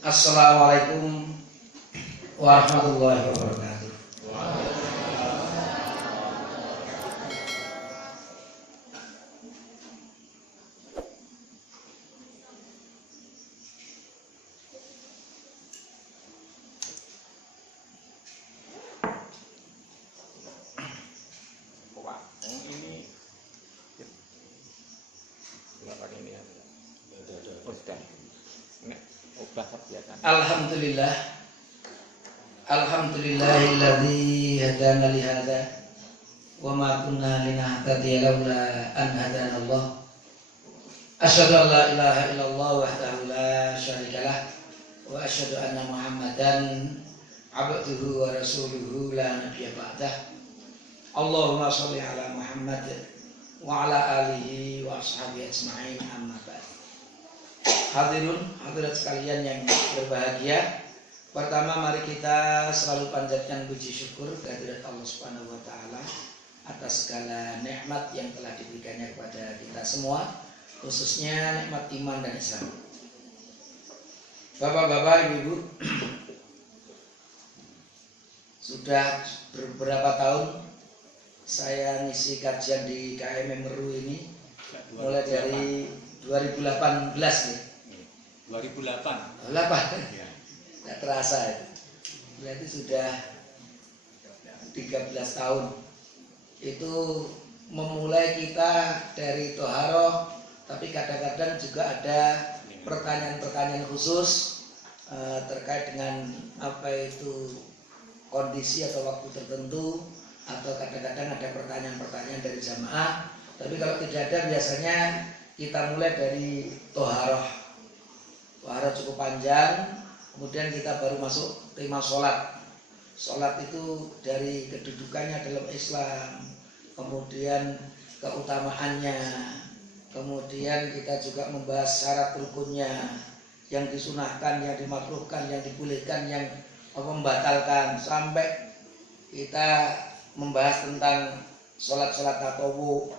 Assalamualaikum warahmatullahi wabarakatuh. Alhamdulillah, alhamdulillahilladzi hadana li hadza wa ma kunna linahtadiya laula an hadana Allah. Asyhadu an la ilaha illallah wahdahu la syarikalah wa asyhadu anna Muhammadan abduhu wa rasuluhu la nabiyya ba'dah. Allahumma shalli ala Muhammad wa ala alihi wa ashabihi ajma'in, amma ba'd. Hadirun, hadirat sekalian yang berbahagia. Pertama, mari kita selalu panjatkan puji syukur kehadirat Allah Subhanahu wa taala atas segala nikmat yang telah diberikannya kepada kita semua, khususnya nikmat iman dan Islam. Bapak-bapak, ibu-ibu, sudah beberapa tahun saya ngisi kajian di KMM Meru ini, mulai dari 2018 ya. 2008. Ya. Nggak terasa itu. Berarti sudah 13 tahun. Itu memulai kita dari toharoh, tapi kadang-kadang juga ada pertanyaan-pertanyaan khusus terkait dengan apa itu kondisi atau waktu tertentu, atau kadang-kadang ada pertanyaan-pertanyaan dari jamaah. Tapi kalau tidak ada, biasanya kita mulai dari toharoh. Toharoh cukup panjang, kemudian kita baru masuk tema sholat. Sholat itu dari kedudukannya dalam Islam, kemudian keutamaannya, kemudian kita juga membahas syarat rukunnya, yang disunahkan, yang dimakruhkan, yang dibolehkan, yang membatalkan, sampai kita membahas tentang sholat-sholat tatawwu.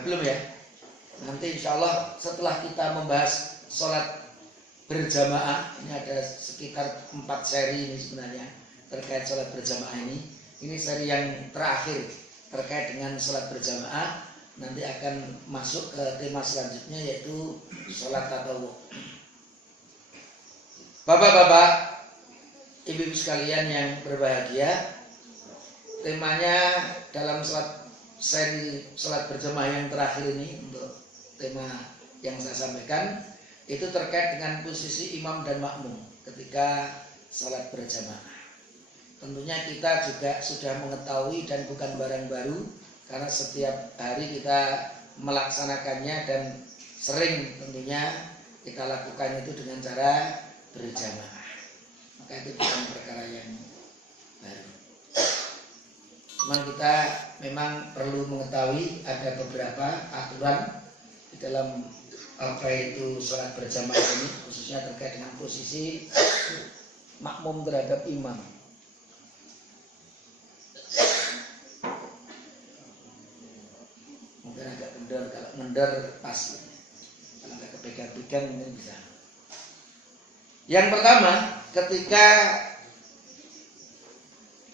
Belum ya? Nanti insya Allah setelah kita membahas sholat berjamaah, ini ada sekitar 4 seri ini sebenarnya terkait sholat berjamaah ini. Ini seri yang terakhir terkait dengan sholat berjamaah. Nanti akan masuk ke tema selanjutnya, yaitu sholat tatawwu. Bapak-bapak, ibu-ibu sekalian yang berbahagia, temanya dalam seri sholat berjamaah yang terakhir ini, untuk tema yang saya sampaikan itu terkait dengan posisi imam dan makmum ketika salat berjamaah. Tentunya kita juga sudah mengetahui dan bukan barang baru, karena setiap hari kita melaksanakannya dan sering tentunya kita lakukan itu dengan cara berjamaah. Maka itu bukan perkara yang baru. Cuman kita memang perlu mengetahui ada beberapa aturan di dalam apa itu sholat berjamaah ini, khususnya terkait dengan posisi makmum terhadap imam. Mungkin agak kendor, kalau kendor pas, kalau nggak kepegang-pegang mungkin bisa. Yang pertama, ketika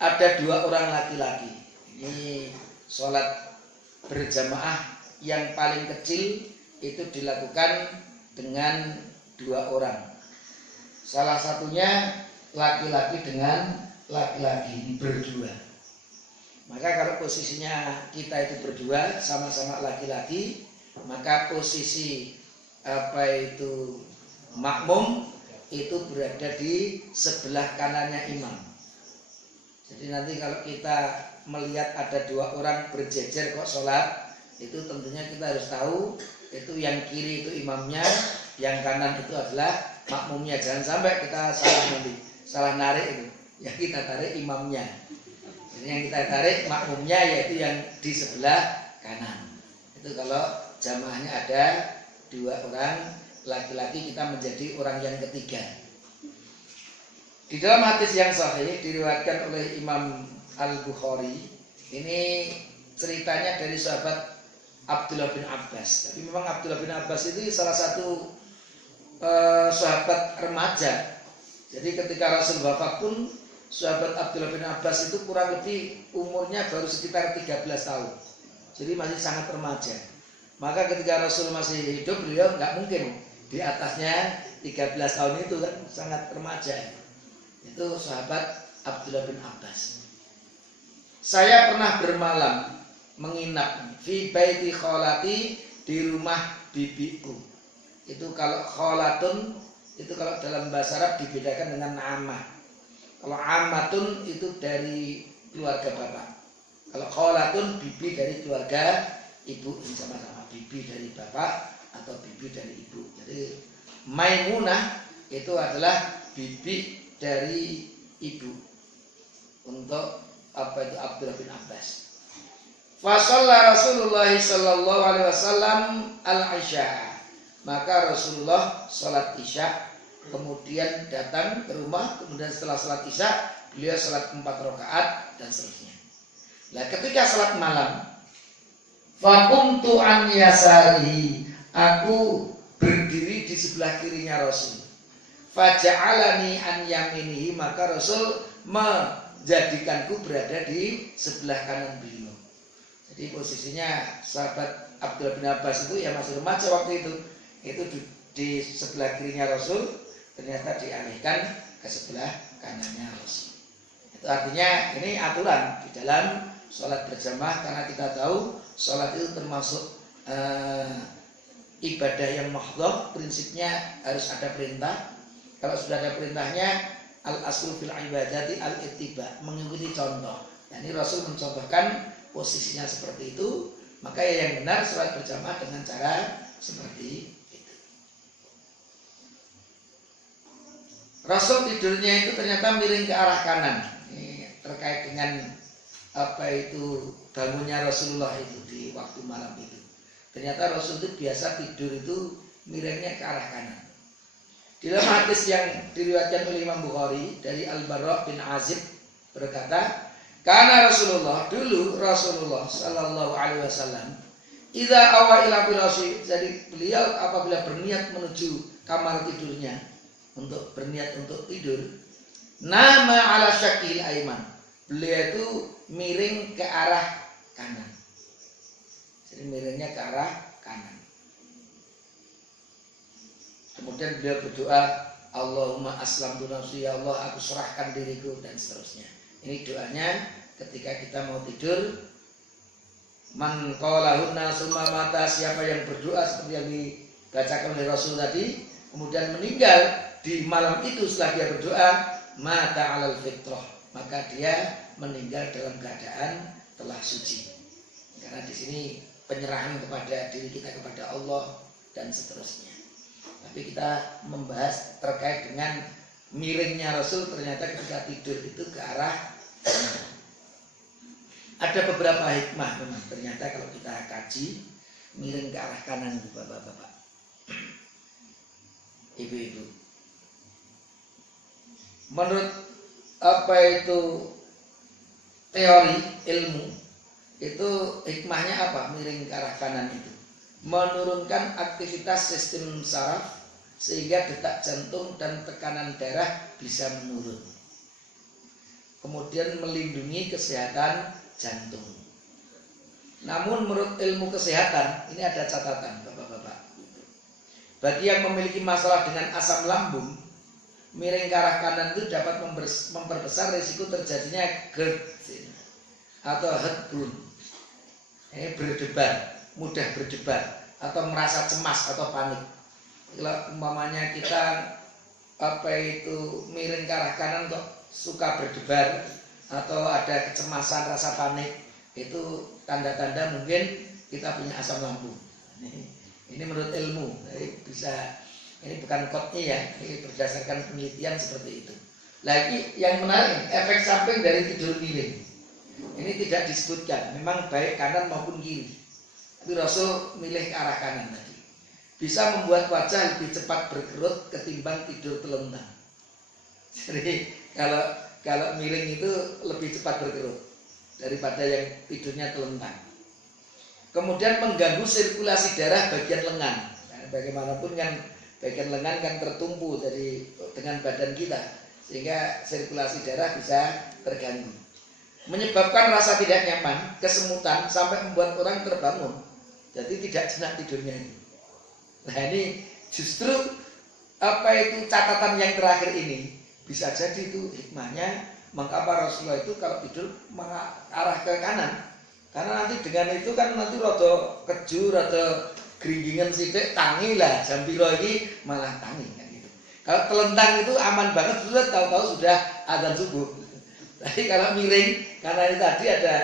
ada 2 orang laki-laki, ini sholat berjamaah yang paling kecil itu dilakukan dengan 2 orang. Salah satunya laki-laki dengan laki-laki berdua. Maka kalau posisinya kita itu berdua, sama-sama laki-laki, maka posisi apa itu makmum itu berada di sebelah kanannya imam. Jadi nanti kalau kita melihat ada 2 orang berjejer kok sholat, itu tentunya kita harus tahu itu yang kiri itu imamnya, yang kanan itu adalah makmumnya. Jangan sampai kita salah narik itu. Yang kita tarik imamnya. Jadi yang kita tarik makmumnya, yaitu yang di sebelah kanan. Itu kalau jamaahnya ada 2 orang laki-laki, kita menjadi orang yang ketiga. Di dalam hadis yang sahih diriwayatkan oleh Imam Al-Bukhari, ini ceritanya dari sahabat Abdullah bin Abbas. Tapi memang Abdullah bin Abbas itu salah satu sahabat remaja. Jadi ketika Rasul wafat pun sahabat Abdullah bin Abbas itu kurang lebih umurnya baru sekitar 13 tahun. Jadi masih sangat remaja. Maka ketika Rasul masih hidup, beliau nggak mungkin di atasnya 13 tahun itu kan, sangat remaja. Itu sahabat Abdullah bin Abbas. Saya pernah bermalam menginap fi baiti kholati, di rumah bibiku. Itu kalau kholatun itu kalau dalam bahasa Arab dibedakan dengan amah. Kalau amatun itu dari keluarga bapak. Kalau kholatun bibi dari keluarga ibu, ini sama-sama bibi dari bapak atau bibi dari ibu. Jadi Maimunah itu adalah bibi dari ibu untuk apa itu Abdullah bin Abbas. Fa shalla Rasulullah sallallahu alaihi wasallam al-isya. Maka Rasulullah salat isya, kemudian datang ke rumah, kemudian setelah salat isya beliau salat 4 rakaat dan seterusnya. Nah, ketika salat malam, faqumtu an yasarihi, aku berdiri di sebelah kirinya Rasul. Faja'alani an yaminihi, maka Rasul menjadikanku berada di sebelah kanan beliau. Jadi posisinya sahabat Abdullah bin Abbas itu ya masih remaja waktu itu di sebelah kirinya Rasul, ternyata dialihkan ke sebelah kanannya Rasul. Itu artinya ini aturan di dalam sholat berjamaah, karena kita tahu sholat itu termasuk ibadah yang mahdhah, prinsipnya harus ada perintah. Kalau sudah ada perintahnya, al-aslu fil ibadati al-ittiba, mengikuti contoh. Ini Rasul mencontohkan posisinya seperti itu, maka yang benar sholat berjamaah dengan cara seperti itu. Rasul tidurnya itu ternyata miring ke arah kanan. Ini terkait dengan apa itu bangunnya Rasulullah itu di waktu malam itu. Ternyata Rasul itu biasa tidur itu miringnya ke arah kanan. Di dalam hadis yang diriwayatkan oleh Imam Bukhari dari Al-Barra bin Azib berkata, karena Rasulullah dulu Rasulullah Sallallahu Alaihi Wasallam idza awa ila firasyi, jadi beliau apabila berniat menuju kamar tidurnya untuk berniat untuk tidur, nama ala syakil aiman, beliau itu miring ke arah kanan. Jadi miringnya ke arah kanan. Kemudian beliau berdoa, Allahumma aslamtu nafsi, ya Allah aku serahkan diriku, dan seterusnya. Ini doanya ketika kita mau tidur. Man qalahunna summa mata, siapa yang berdoa seperti yang dibacakan oleh Rasul tadi, kemudian meninggal di malam itu setelah dia berdoa, mata alal fitrah, maka dia meninggal dalam keadaan telah suci. Karena di sini penyerahan kepada diri kita kepada Allah dan seterusnya. Tapi kita membahas terkait dengan miringnya Rasul, ternyata ketika tidur itu ke arah kanan. Ada beberapa hikmah memang, ternyata kalau kita kaji miring ke arah kanan, bapak-bapak, ibu-ibu. Menurut apa itu teori ilmu, itu hikmahnya apa miring ke arah kanan itu? Menurunkan aktivitas sistem saraf sehingga detak jantung dan tekanan darah bisa menurun. Kemudian melindungi kesehatan jantung. Namun menurut ilmu kesehatan ini ada catatan, bapak-bapak. Bagi yang memiliki masalah dengan asam lambung, miring ke arah kanan itu dapat memperbesar risiko terjadinya GERD atau heartburn. Ini berdebar, mudah berdebar atau merasa cemas atau panik. Kalau umpamanya kita apa itu miring ke arah kanan kok suka berdebar atau ada kecemasan, rasa panik, itu tanda-tanda mungkin kita punya asam lambung. Ini menurut ilmu, jadi bisa, ini bukan kodnya ya, ini berdasarkan penelitian seperti itu. Lagi yang menarik, efek samping dari tidur miring ini tidak disebutkan, memang baik kanan maupun kiri. Tapi Rasul milih ke arah kanan tadi. Bisa membuat wajah lebih cepat berkerut ketimbang tidur telentang. Jadi kalau miring itu lebih cepat berkerut daripada yang tidurnya telentang. Kemudian mengganggu sirkulasi darah bagian lengan. Nah, bagaimanapun kan bagian lengan kan tertumpu dengan badan kita, sehingga sirkulasi darah bisa terganggu, menyebabkan rasa tidak nyaman, kesemutan, sampai membuat orang terbangun, jadi tidak jenak tidurnya ini. Nah ini justru catatan yang terakhir ini bisa jadi itu hikmahnya. Mengapa Rasulullah itu kalau tidur mengarah ke kanan, karena nanti dengan itu kan nanti rada keju, rada geringingan sidik, tangi lah jam piro iki malah tangi kan gitu. Kalau telentang itu aman banget, sudah tahu-tahu sudah adzan subuh. Tapi kalau miring, karena ini tadi ada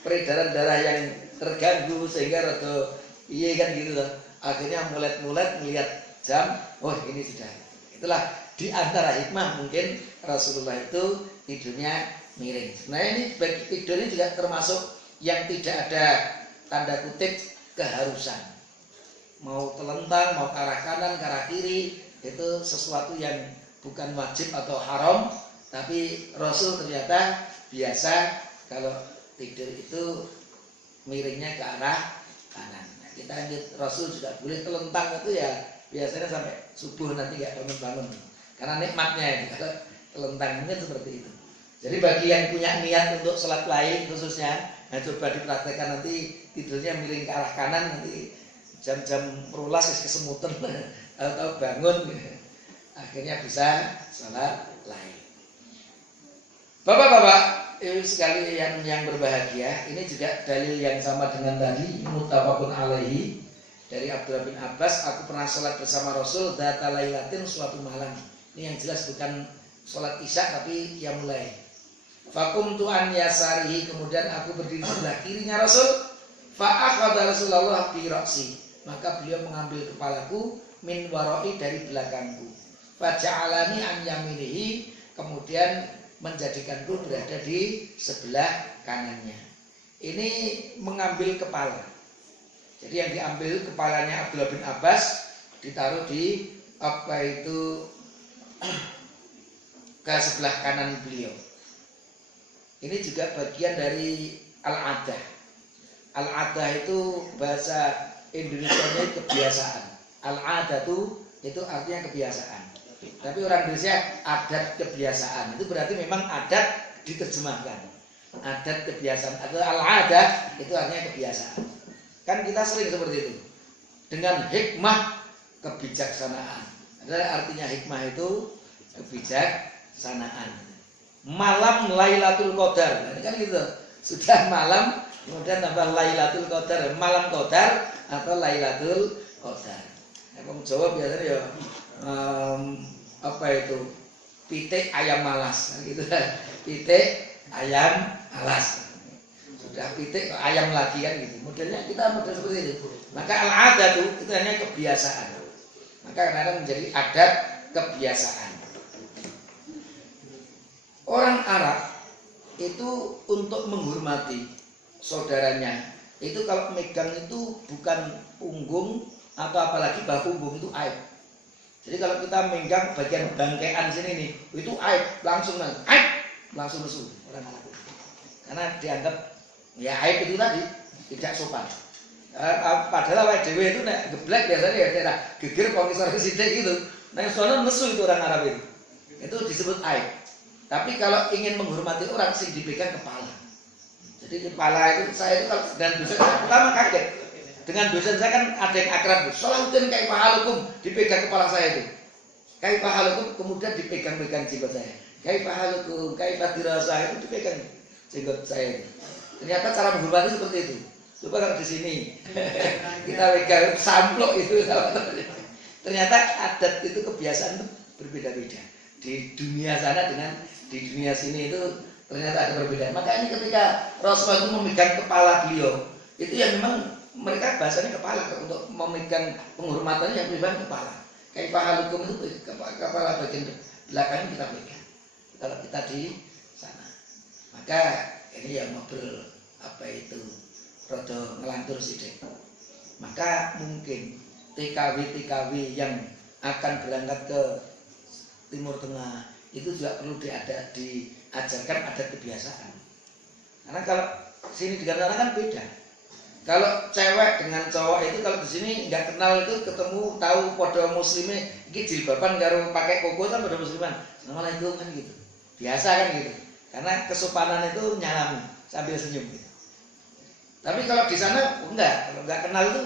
peredaran darah yang terganggu sehingga rada kan gitu loh. Akhirnya mulet-mulet melihat jam, oh ini sudah. Itulah di antara hikmah mungkin Rasulullah itu tidurnya miring. Nah ini bagi tidur ini juga termasuk yang tidak ada tanda kutip keharusan. Mau telentang, mau ke arah kanan, ke arah kiri, itu sesuatu yang bukan wajib atau haram, tapi Rasul ternyata biasa kalau tidur itu miringnya ke arah kanan. Nah, kita lihat Rasul juga boleh telentang itu ya biasanya sampai subuh nanti nggak bangun-bangun. Karena nikmatnya itu, kalau telentang mungkin seperti itu. Jadi bagi yang punya niat untuk sholat lain khususnya, nah coba dipraktekkan nanti tidurnya miring ke arah kanan, nanti jam-jam rolas kesemutan atau bangun, akhirnya bisa sholat lain. Bapak-bapak, ibu sekalian yang berbahagia, ini juga dalil yang sama dengan tadi, muttafaqun alaihi dari Abdullah bin Abbas. Aku pernah sholat bersama Rasul dzata lailatin, suatu malam. Ini yang jelas bukan sholat isya tapi yang mulai. Fakumtu an yasarihi, kemudian aku berdiri sebelah kirinya Rasul. Fa'akhadha Rasulullah bi ra'si, maka beliau mengambil kepalaku min waroi, dari belakangku. Faja'alani an yaminihi, kemudian menjadikanku berada di sebelah kanannya. Ini mengambil kepala. Jadi yang diambil kepalanya Abdullah bin Abbas ditaruh di ke sebelah kanan beliau. Ini juga bagian dari al-adah. Al-adah itu bahasa Indonesianya kebiasaan. Al-adah itu artinya kebiasaan. Tapi orang Indonesia adat kebiasaan. Itu berarti memang adat diterjemahkan. Adat kebiasaan atau al-adah itu artinya kebiasaan. Kan kita sering seperti itu. Dengan hikmah kebijaksanaan. Artinya hikmah itu kebijaksanaan. Malam Lailatul Qadar. Ini kan gitu. Sudah malam kemudian tambah Lailatul Qadar, malam Qadar atau Lailatul Qadar. Wong Jawa biasanya ya pitik ayam malas gitu. Pitik ayam malas. Sudah pitik ayam lagi kan gitu. Modelnya kita model seperti itu. Maka al-adat itu hanya kebiasaan. Maka kadang-kadang menjadi adat kebiasaan. Orang Arab itu untuk menghormati saudaranya, itu kalau megang itu bukan punggung atau apalagi bahu punggung, itu aib. Jadi kalau kita megang bagian bangkean sini nih, itu aib, langsung lesu orang Arab. Karena dianggap ya aib itu tadi tidak sopan. Padahal awake dhewe itu nek geblek biasanya ya daerah geger pengisor sithik gitu. Nek sono nesu itu orang Arab itu. Itu disebut aib. Tapi kalau ingin menghormati orang sih dipegang kepala. Jadi kepala itu saya itu kalau dan dosen pertama kaget. Dengan dosen saya kan ada yang akrab. Salahuddin kaifa halukum, dipegang kepala saya itu. Kaifa halukum, kemudian dipegang-pegang jenggot saya. Kaifa halukum, kaifa dirasa, itu dipegang jenggot saya itu. Ternyata cara menghormati seperti itu. Coba kalau di sini kita pegang samplok itu. Ternyata adat itu kebiasaan itu berbeda-beda. Di dunia sana dengan di dunia sini itu ternyata ada perbedaan. Maka ini ketika Rasulullah itu memegang kepala beliau, itu yang memang mereka bahasanya kepala untuk memegang penghormatannya yang memegang kepala. Kayak pahalukum itu kepala bagian belakang kita pegang. Kalau kita di sana, maka ini yang mobil rodo ngelantur sidik. Maka mungkin TKW yang akan berangkat ke Timur Tengah itu juga perlu diajarkan adat kebiasaan. Karena kalau sini di sana kan beda. Kalau cewek dengan cowok itu kalau di sini nggak kenal itu ketemu tahu podo muslimnya, iki jilbaban karo pakai koko kan podo musliman. Assalamualaikum kan gitu. Biasa kan gitu. Karena kesopanan itu nyalami sambil senyum gitu. Tapi kalau di sana enggak, kalau nggak kenal itu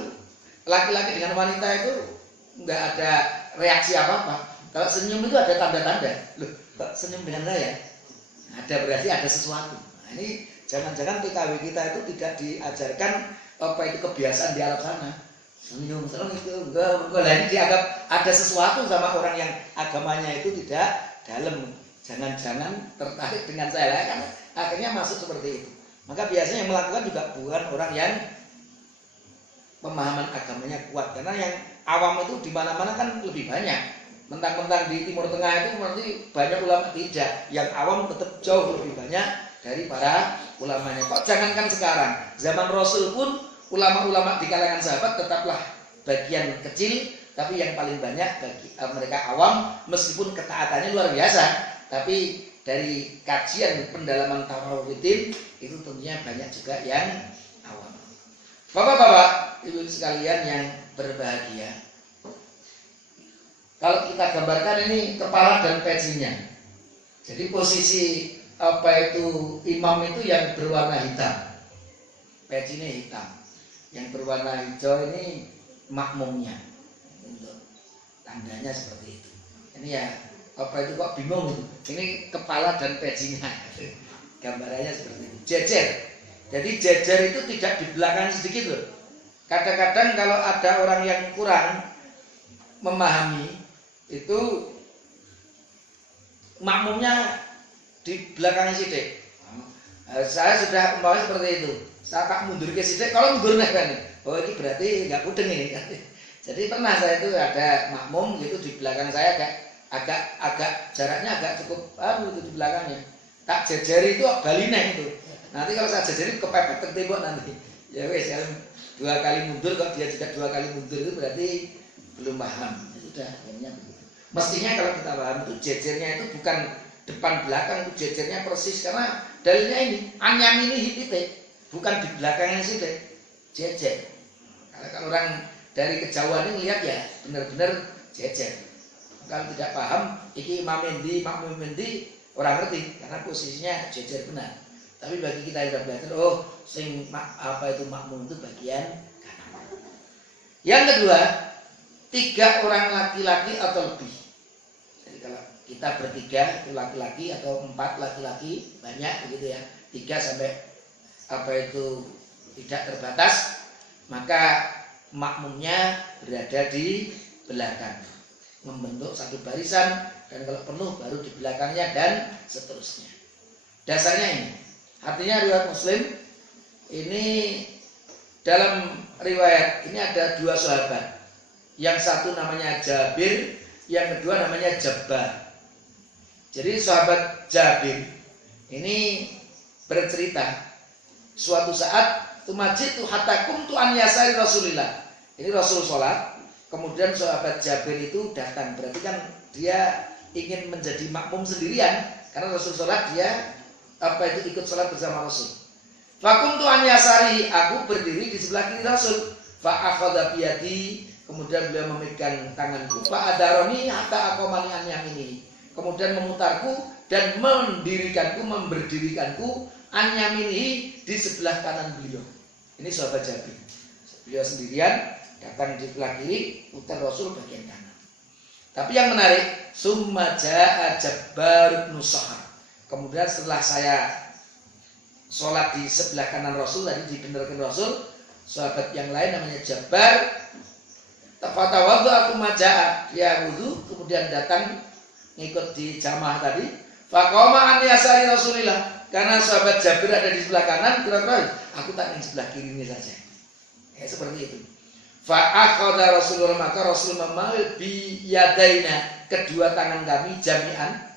laki-laki dengan wanita itu nggak ada reaksi apa-apa. Kalau senyum itu ada tanda-tanda. Loh, kok senyum dengan saya? Ada berarti ada sesuatu. Nah, ini jangan-jangan TKW kita itu tidak diajarkan apa itu kebiasaan di Arab sana. Senyum, itu enggak ini dianggap ada sesuatu sama orang yang agamanya itu tidak dalam. Jangan-jangan tertarik dengan saya kan akhirnya masuk seperti itu. Maka biasanya yang melakukan juga bukan orang yang pemahaman agamanya kuat, karena yang awam itu di mana-mana kan lebih banyak. Mentang-mentang di Timur Tengah itu nanti banyak ulama, tidak. Yang awam tetap jauh lebih banyak dari para ulamanya. Kok jangankan sekarang, zaman Rasul pun ulama-ulama di kalangan sahabat tetaplah bagian kecil, tapi yang paling banyak bagi mereka awam, meskipun ketaatannya luar biasa. Tapi dari kajian pendalaman tawhid itu tentunya banyak juga yang awam. Bapak-bapak, ibu sekalian yang berbahagia, kalau kita gambarkan ini kepala dan pecinya. Jadi posisi apa itu imam itu yang berwarna hitam, pecinya hitam. Yang berwarna hijau ini makmumnya. Untuk tandanya seperti itu. Ini ya apa itu kok bingung itu. Ini kepala dan pecinya. Gambarannya seperti itu. Jejer. Jadi jejer itu tidak di belakang sedikit loh. Kadang-kadang kalau ada orang yang kurang memahami itu makmumnya di belakang sidik. Saya sudah umpamanya seperti itu. Saya tak mundur ke sidik, kalau mundur nih kan. Oh ini berarti nggak mudeng ini. Jadi pernah saya itu ada makmum gitu di belakang saya agak jaraknya agak cukup itu di belakangnya. Tak jejeri itu balineh itu. Nanti kalau saya jejeri kepepet ke tembok nanti. Ya wes ya, 2 kali mundur, kalau dia juga 2 kali mundur itu berarti belum paham. Ya sudah, akhirnya begitu. Mestinya kalau kita paham itu jejernya itu bukan depan belakang, itu jejernya persis, karena dalilnya ini anyamini titik, bukan di belakangnya sih deh, jejer. Kalau orang dari kejauhan ini lihat ya benar-benar jejer. Kalau tidak paham, iki imam endi, makmum endi, orang ngerti karena posisinya jejer benar. Tapi bagi kita yang sudah belajar, oh sing apa itu makmum itu bagian kanan. Yang kedua, 3 orang laki-laki atau lebih. Jadi kalau kita bertiga itu laki-laki atau 4 laki-laki, banyak begitu ya, 3 sampai apa itu tidak terbatas, maka makmumnya berada di belakang, membentuk satu barisan, dan kalau penuh baru di belakangnya dan seterusnya. Dasarnya ini, artinya riwayat Muslim ini, dalam riwayat ini ada 2 sahabat. Yang satu namanya Jabir, yang kedua namanya Jabbar. Jadi sahabat Jabir ini bercerita, suatu saat tumajitu hatta kumtu an yasari Rasulillah. Ini Rasul sholat, kemudian sahabat Jabir itu datang. Berarti kan dia ingin menjadi makmum sendirian, karena Rasul sholat dia apa itu ikut sholat bersama Rasul. Fakumtu an yasari, aku berdiri di sebelah kiri Rasul. Fa akhadha biyadi, kemudian beliau memegang tanganku. Fa adaroni hatta aqamani an yamini. Kemudian memutarku dan memberdirikanku an yamini di sebelah kanan beliau. Ini sahabat Jabir. Beliau sendirian datang di sebelah kiri, putar Rasul bagian kanan. Tapi yang menarik, summa jaa Jabbar bin Sahar. Kemudian setelah saya sholat di sebelah kanan Rasul, tadi dibenarkan Rasul, sahabat yang lain namanya Jabbar, tafatawadhu aku majaa, dia wudu, kemudian datang ngikut di jamaah tadi. Faqama an yasari Rasulillah, karena sahabat Jabir ada di sebelah kanan, kira-kira aku tak ingin sebelah kiri ini saja. Ya seperti itu. Fa'akhadha Rasulullah, maka Rasul memanggil biyadaina, kedua tangan kami jami'an.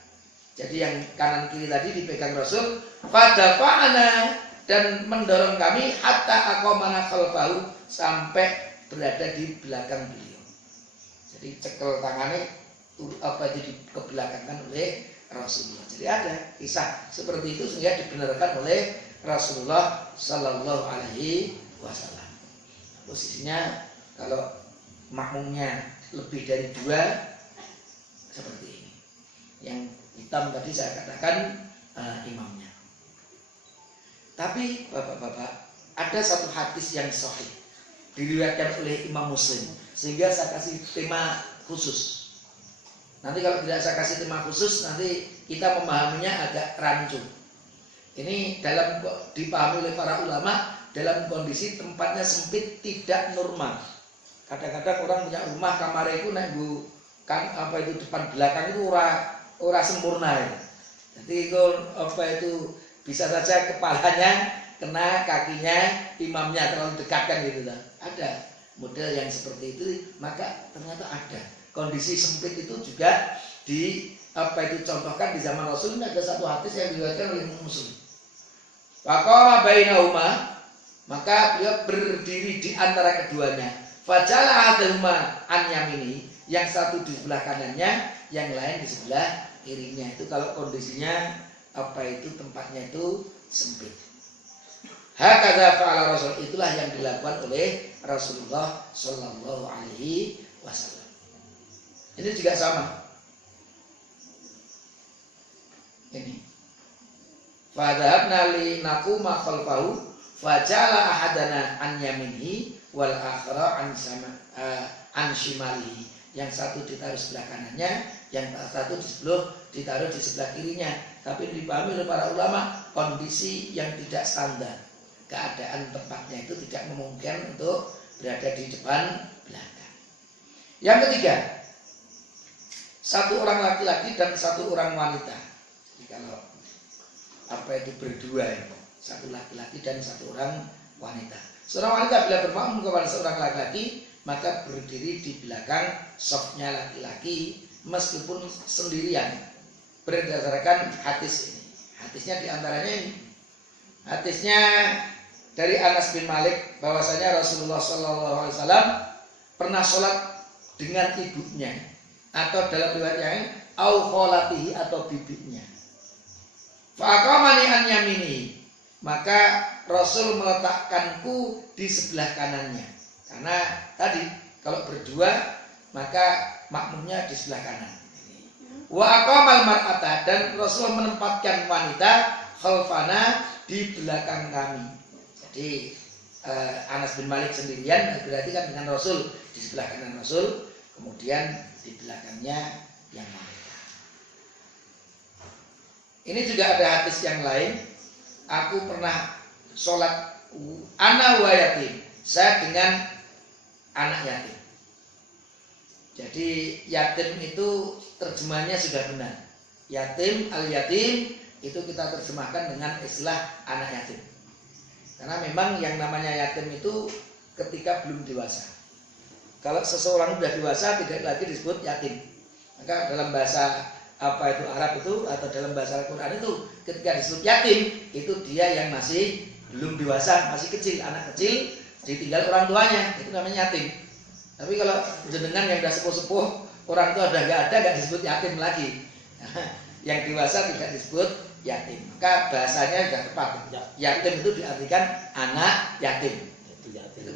Jadi yang kanan kiri tadi dipegang Rasul, fadafa'ana, dan mendorong kami hatta aqamana khalfahu, sampai berada di belakang beliau. Jadi cekel tangannya apa itu dikebelakangkan oleh Rasulullah. Jadi ada kisah seperti itu sehingga dibenarkan oleh Rasulullah Sallallahu Alaihi Wasallam. posisinya kalau makmumnya lebih dari 2 seperti ini. Yang hitam tadi saya katakan imamnya. Tapi Bapak-bapak, ada satu hadis yang sahih diriwayatkan oleh Imam Muslim, sehingga saya kasih tema khusus. Nanti kalau tidak saya kasih tema khusus, nanti kita memahaminya agak rancu. Ini dalam dipahami oleh para ulama dalam kondisi tempatnya sempit, tidak normal. Kadang-kadang orang punya rumah kamar itu kan apa itu depan belakang itu ora sempurna ya. Jadi itu bisa saja kepalanya kena kakinya imamnya terlalu dekat kan gitu lah. Ada model yang seperti itu, maka ternyata ada kondisi sempit itu juga dicontohkan di zaman Rasul. Ini ada satu hadis yang diriwayatkan oleh Muslim. Faqama bainahuma, maka beliau berdiri di antara keduanya. Fajala adahuma an yamini, yang satu di sebelah kanannya, yang lain di sebelah kirinya. Itu kalau kondisinya tempatnya itu sempit. Hakadza fa'ala Rasul, itulah yang dilakukan oleh Rasulullah Shallallahu Alaihi Wasallam. Ini juga sama. Ini. Fadhabna li naquma khalfahu fajala ahadana an yaminihi wal akhara an shimalihi. Yang satu ditaruh sebelah kanannya, yang satu ditaruh di sebelah kirinya. Tapi dipahami oleh para ulama kondisi yang tidak standar. Keadaan tempatnya itu tidak memungkinkan untuk berada di depan belakang. Yang ketiga, satu orang laki-laki dan satu orang wanita. Jadi kalau berdua ya, satu laki-laki dan satu orang wanita. Seorang wanita bila bermakmum kepada seorang laki-laki, maka berdiri di belakang safnya laki-laki meskipun sendirian, berdasarkan hadis ini. Hadisnya diantaranya ini. Hadisnya dari Anas bin Malik bahwasanya Rasulullah SAW pernah sholat dengan ibunya, atau dalam riwayat yang lain au kholatihi, atau bibinya. Faqamani an yamini, maka Rasul meletakkanku di sebelah kanannya. Karena tadi kalau berdua maka makmumnya di sebelah kanan. Wa aqamal mar'ata, dan Rasul menempatkan wanita khalfana, di belakang kami. Jadi Anas bin Malik sendirian, berarti kan dengan Rasul di sebelah kanan Rasul, kemudian di belakangnya yang wanita. Ini juga ada hadis yang lain. Aku pernah sholat ana wa yatim, saya dengan anak yatim. Jadi yatim itu terjemahnya sudah benar. Yatim, al-yatim itu kita terjemahkan dengan istilah anak yatim. Karena memang yang namanya yatim itu ketika belum dewasa. Kalau seseorang sudah dewasa tidak lagi disebut yatim. Maka dalam bahasa Arab itu, atau dalam bahasa Al-Quran itu, ketika disebut yatim itu dia yang masih belum dewasa, masih kecil, anak kecil, ditinggal orang tuanya, itu namanya yatim. Tapi kalau jenengan yang sudah sepuh-sepuh, orang tua sudah nggak disebut yatim lagi. Yang dewasa tidak disebut yatim. Maka bahasanya sudah tepat. Yatim itu diartikan anak yatim. Itu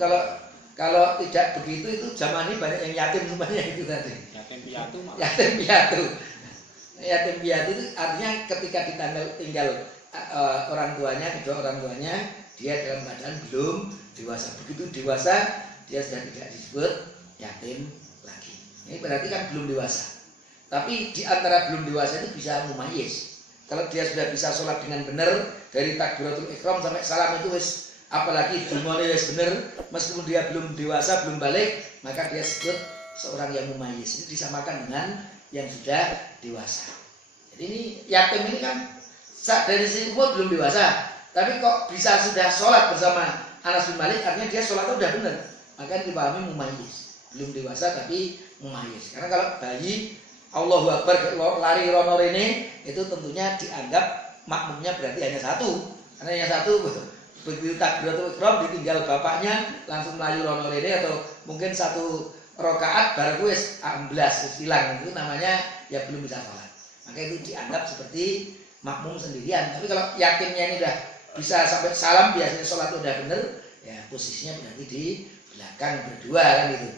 kalau tidak begitu, itu zaman ini banyak yang yatim semuanya itu tadi. Yatim piatu. Yatim piatu. Yatim piatu itu artinya ketika tinggal orang tuanya, kedua orang tuanya, dia dalam keadaan belum dewasa. Begitu dewasa, dia sudah tidak disebut yatim lagi. Ini berarti kan belum dewasa. Tapi di antara belum dewasa itu bisa mumayyiz. Kalau dia sudah bisa sholat dengan benar dari takbiratul ihram sampai salam itu wis, apalagi dungane wis benar, meskipun dia belum dewasa, belum balik, maka dia sebut seorang yang mumayyiz. Ini disamakan dengan yang sudah dewasa. Jadi ini yatim ini kan dari sisi umur belum dewasa, tapi kok bisa sudah sholat bersama Anas bin Malik, artinya dia sholatnya sudah benar. Maka dipahami mumayyiz. Belum dewasa tapi mumayyiz. Karena kalau bayi Allahu Akbar lari rono rene, itu tentunya dianggap makmumnya berarti hanya satu. Karena yang satu begitu takbiratul ihram ditinggal bapaknya langsung melayu rono rene, atau mungkin satu rakaat baru wis amblas hilang, itu namanya ya belum bisa sholat. Maka itu dianggap seperti makmum sendirian. Tapi kalau yatimnya ini udah bisa sampai salam, biasanya sholat udah bener, ya posisinya berarti di belakang berdua kan itu.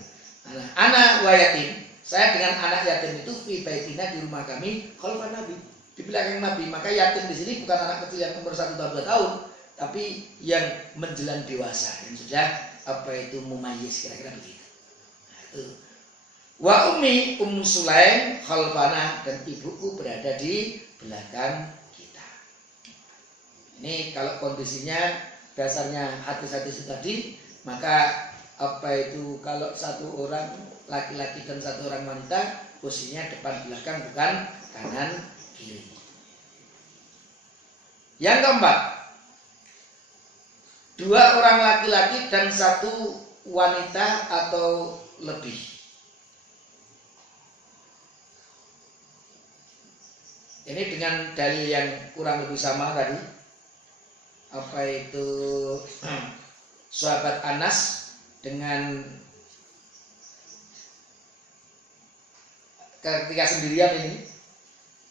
Anak wa yatim, saya dengan anak yatim itu fi baitina di rumah kami khalfan Nabi, di belakang Nabi. Maka yatim di sini bukan anak kecil yang umur 1 tahun 2 tahun, tapi yang menjelang dewasa, yang sudah mumayyiz, kira-kira begitu. Nah, itu. Wa ummi Ummu Sulaim khalfana, dan ibuku berada di belakang kita. Ini kalau kondisinya dasarnya hadis-hadis tadi, maka kalau satu orang laki-laki dan satu orang wanita, posisinya depan belakang bukan kanan kiri. Yang keempat, 2 orang laki-laki dan 1 wanita atau lebih. Ini dengan dalil yang kurang lebih sama tadi. Sahabat Anas dengan ketika sendirian ini,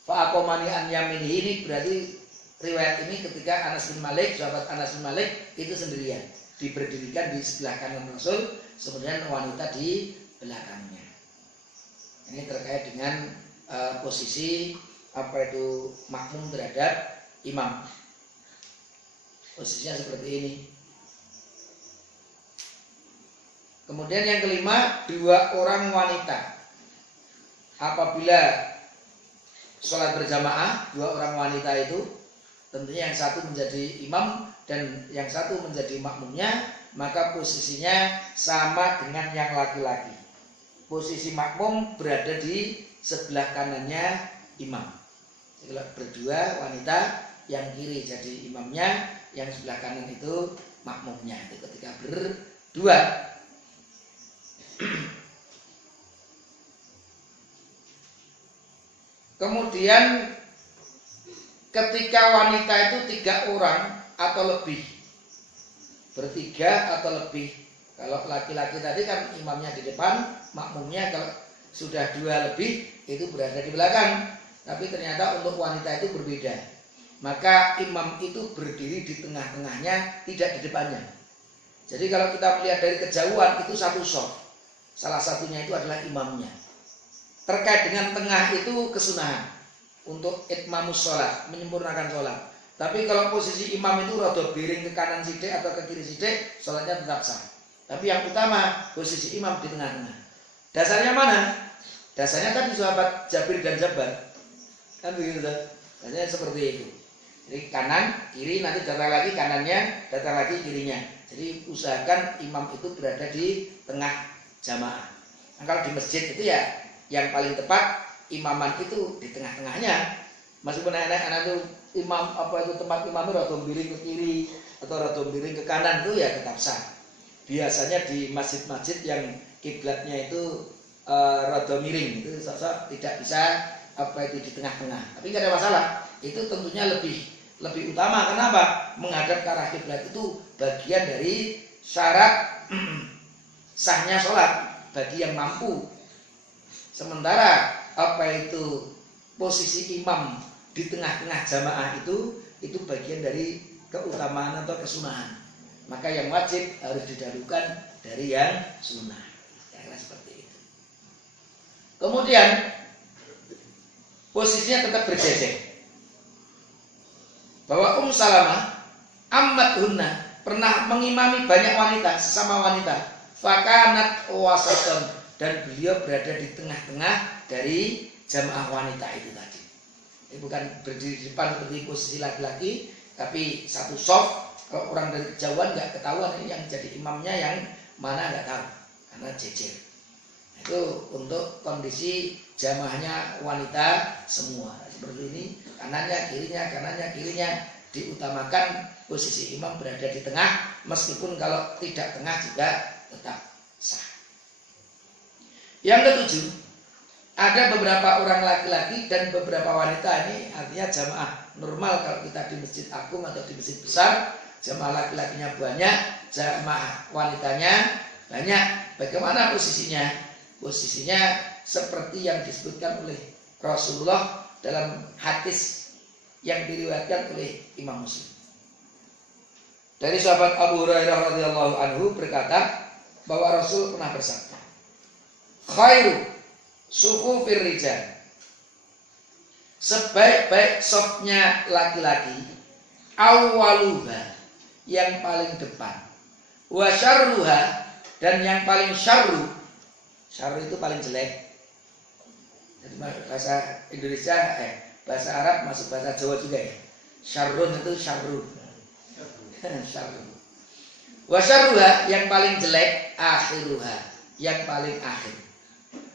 fa'akomani an yamini, ini berarti riwayat ini ketika Anas bin Malik, sahabat Anas bin Malik itu sendirian, diberdirikan di sebelah kanan Rasul, kemudian wanita di belakangnya. Ini terkait dengan posisi makmum terhadap imam. Posisinya seperti ini. Kemudian yang kelima, 2 orang wanita. Apabila sholat berjamaah, 2 orang wanita itu tentunya yang satu menjadi imam dan yang satu menjadi makmumnya, maka posisinya sama dengan yang laki-laki. Posisi makmum berada di sebelah kanannya imam. Kalau berdua wanita, yang kiri jadi imamnya, yang sebelah kanan itu makmumnya. Itu ketika berdua. Kemudian ketika wanita itu 3 orang atau lebih, bertiga atau lebih. Kalau laki-laki tadi kan imamnya di depan, makmumnya kalau sudah 2 lebih itu berada di belakang. Tapi ternyata untuk wanita itu berbeda. Maka imam itu berdiri di tengah-tengahnya, tidak di depannya. Jadi kalau kita melihat dari kejauhan itu satu shaf. Salah satunya itu adalah imamnya. Terkait dengan tengah itu kesunahan untuk itmamus sholat, menyempurnakan sholat. Tapi kalau posisi imam itu rada biring ke kanan sidik atau ke kiri sidik, sholatnya tetap sah. Tapi yang utama posisi imam di tengah-tengah. Dasarnya mana? Dasarnya kan di sahabat Jabir dan Jabbar. Kan begitu kan? Dasarnya seperti itu. Jadi kanan, kiri, nanti datang lagi kanannya, datang lagi kirinya. Jadi usahakan imam itu berada di tengah jamaah. Nah, kalau di masjid itu ya yang paling tepat imaman itu di tengah-tengahnya. Meskipun anak-anak itu imam tempat imam itu rada miring ke kiri atau rada miring ke kanan itu ya tetap sah. Biasanya di masjid-masjid yang kiblatnya itu rada miring itu tidak bisa di tengah-tengah. Tapi nggak ada masalah. Itu tentunya lebih utama. Kenapa? Menghadap ke arah kiblat itu bagian dari syarat sahnya sholat bagi yang mampu. Sementara posisi imam di tengah-tengah jamaah itu bagian dari keutamaan atau kesunahan. Maka yang wajib harus didahulukan dari yang sunnah. Ya, seperti itu. Kemudian posisinya tetap berjejer. Bahwa Salamah ammat hunna pernah mengimami banyak wanita, sesama wanita. Fakanat wasatan, dan beliau berada di tengah-tengah dari jamaah wanita itu tadi. Ini bukan berdiri di depan seperti posisi laki-laki, tapi satu soft. Kalau orang dari kejauhan nggak ketahuan ini yang jadi imamnya yang mana nggak tahu karena jejer. Itu untuk kondisi jamaahnya wanita semua seperti ini, kanannya kirinya diutamakan posisi imam berada di tengah, meskipun kalau tidak tengah juga tetap sah. Yang ketujuh, ada beberapa orang laki-laki dan beberapa wanita. Ini artinya jamaah normal. Kalau kita di masjid agung atau di masjid besar, jamaah laki-lakinya banyak, jamaah wanitanya banyak. Bagaimana posisinya? Posisinya seperti yang disebutkan oleh Rasulullah dalam hadis yang diriwayatkan oleh Imam Muslim. Dari sahabat Abu Hurairah radhiyallahu anhu berkata, bahwa Rasul pernah bersabda, khairu sufufir rijal, sebaik-baik safnya laki-laki, awwaluha, yang paling depan, wa syarruha, dan yang paling syarru itu paling jelek. Jadi bahasa Indonesia bahasa Arab masuk bahasa Jawa juga ya. Syarrun itu syarru. Syarru. Wa syarruha, yang paling jelek, akhiruha, yang paling akhir.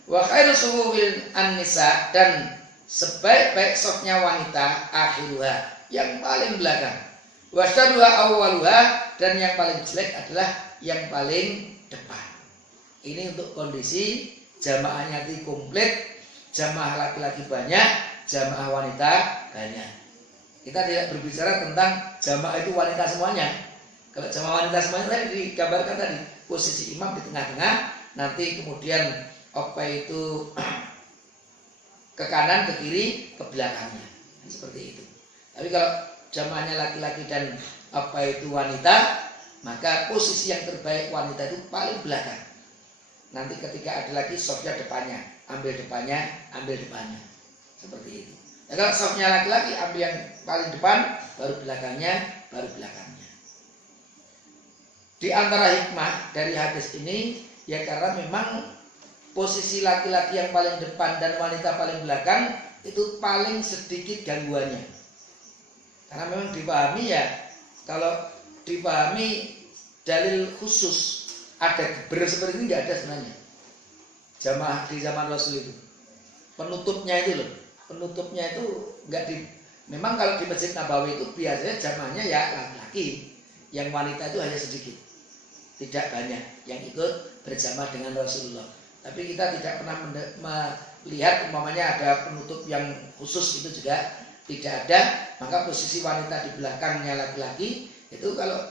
Wa khairu suwufil an-nisa, dan sebaik-baik safnya wanita, akhiruha, yang paling belakang. Wa syarruha awwaluha, dan yang paling jelek adalah yang paling depan. Ini untuk kondisi jamaahnya itu komplit, jamaah laki-laki banyak, jamaah wanita banyak. Kita tidak berbicara tentang jamaah itu wanita semuanya. Kalau jamaah wanita semuanya tadi digambarkan tadi, posisi imam di tengah-tengah, nanti kemudian itu ke kanan, ke kiri, ke belakangnya, seperti itu. Tapi kalau jamaahnya laki-laki dan itu wanita, maka posisi yang terbaik wanita itu paling belakang. Nanti ketika ada lagi safnya depannya, ambil depannya, ambil depannya, seperti itu. Nah, kalau safnya laki-laki ambil yang paling depan, baru belakangnya, baru belakangnya. Di antara hikmah dari hadis ini, ya karena memang posisi laki-laki yang paling depan dan wanita paling belakang itu paling sedikit gangguannya. Karena memang dipahami ya, kalau dipahami dalil khusus ada geber seperti ini nggak ada sebenarnya. Jamaah di zaman Rasul itu penutupnya itu loh. Penutupnya itu enggak di, memang kalau di Masjid Nabawi itu biasanya jamaahnya ya laki-laki, yang wanita itu hanya sedikit, tidak banyak yang ikut berjamaah dengan Rasulullah. Tapi kita tidak pernah melihat umpamanya ada penutup yang khusus, itu juga tidak ada. Maka posisi wanita di belakangnya laki-laki itu kalau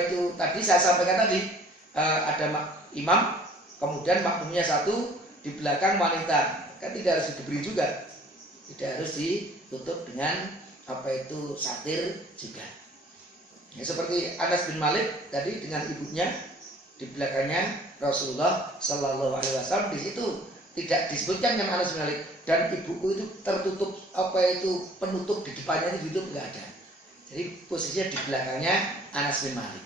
itu tadi saya sampaikan tadi, ada imam, kemudian makmumnya satu, di belakang wanita, kan tidak harus diberi juga. Tidak harus ditutup dengan itu satir juga. Ya, seperti Anas bin Malik tadi dengan ibunya di belakangnya Rasulullah Sallallahu Alaihi Wasallam, di situ tidak disebutkan yang Anas bin Malik, dan ibuku itu tertutup itu penutup di depannya itu ditutup, nggak ada. Jadi posisinya di belakangnya Anas bin Malik.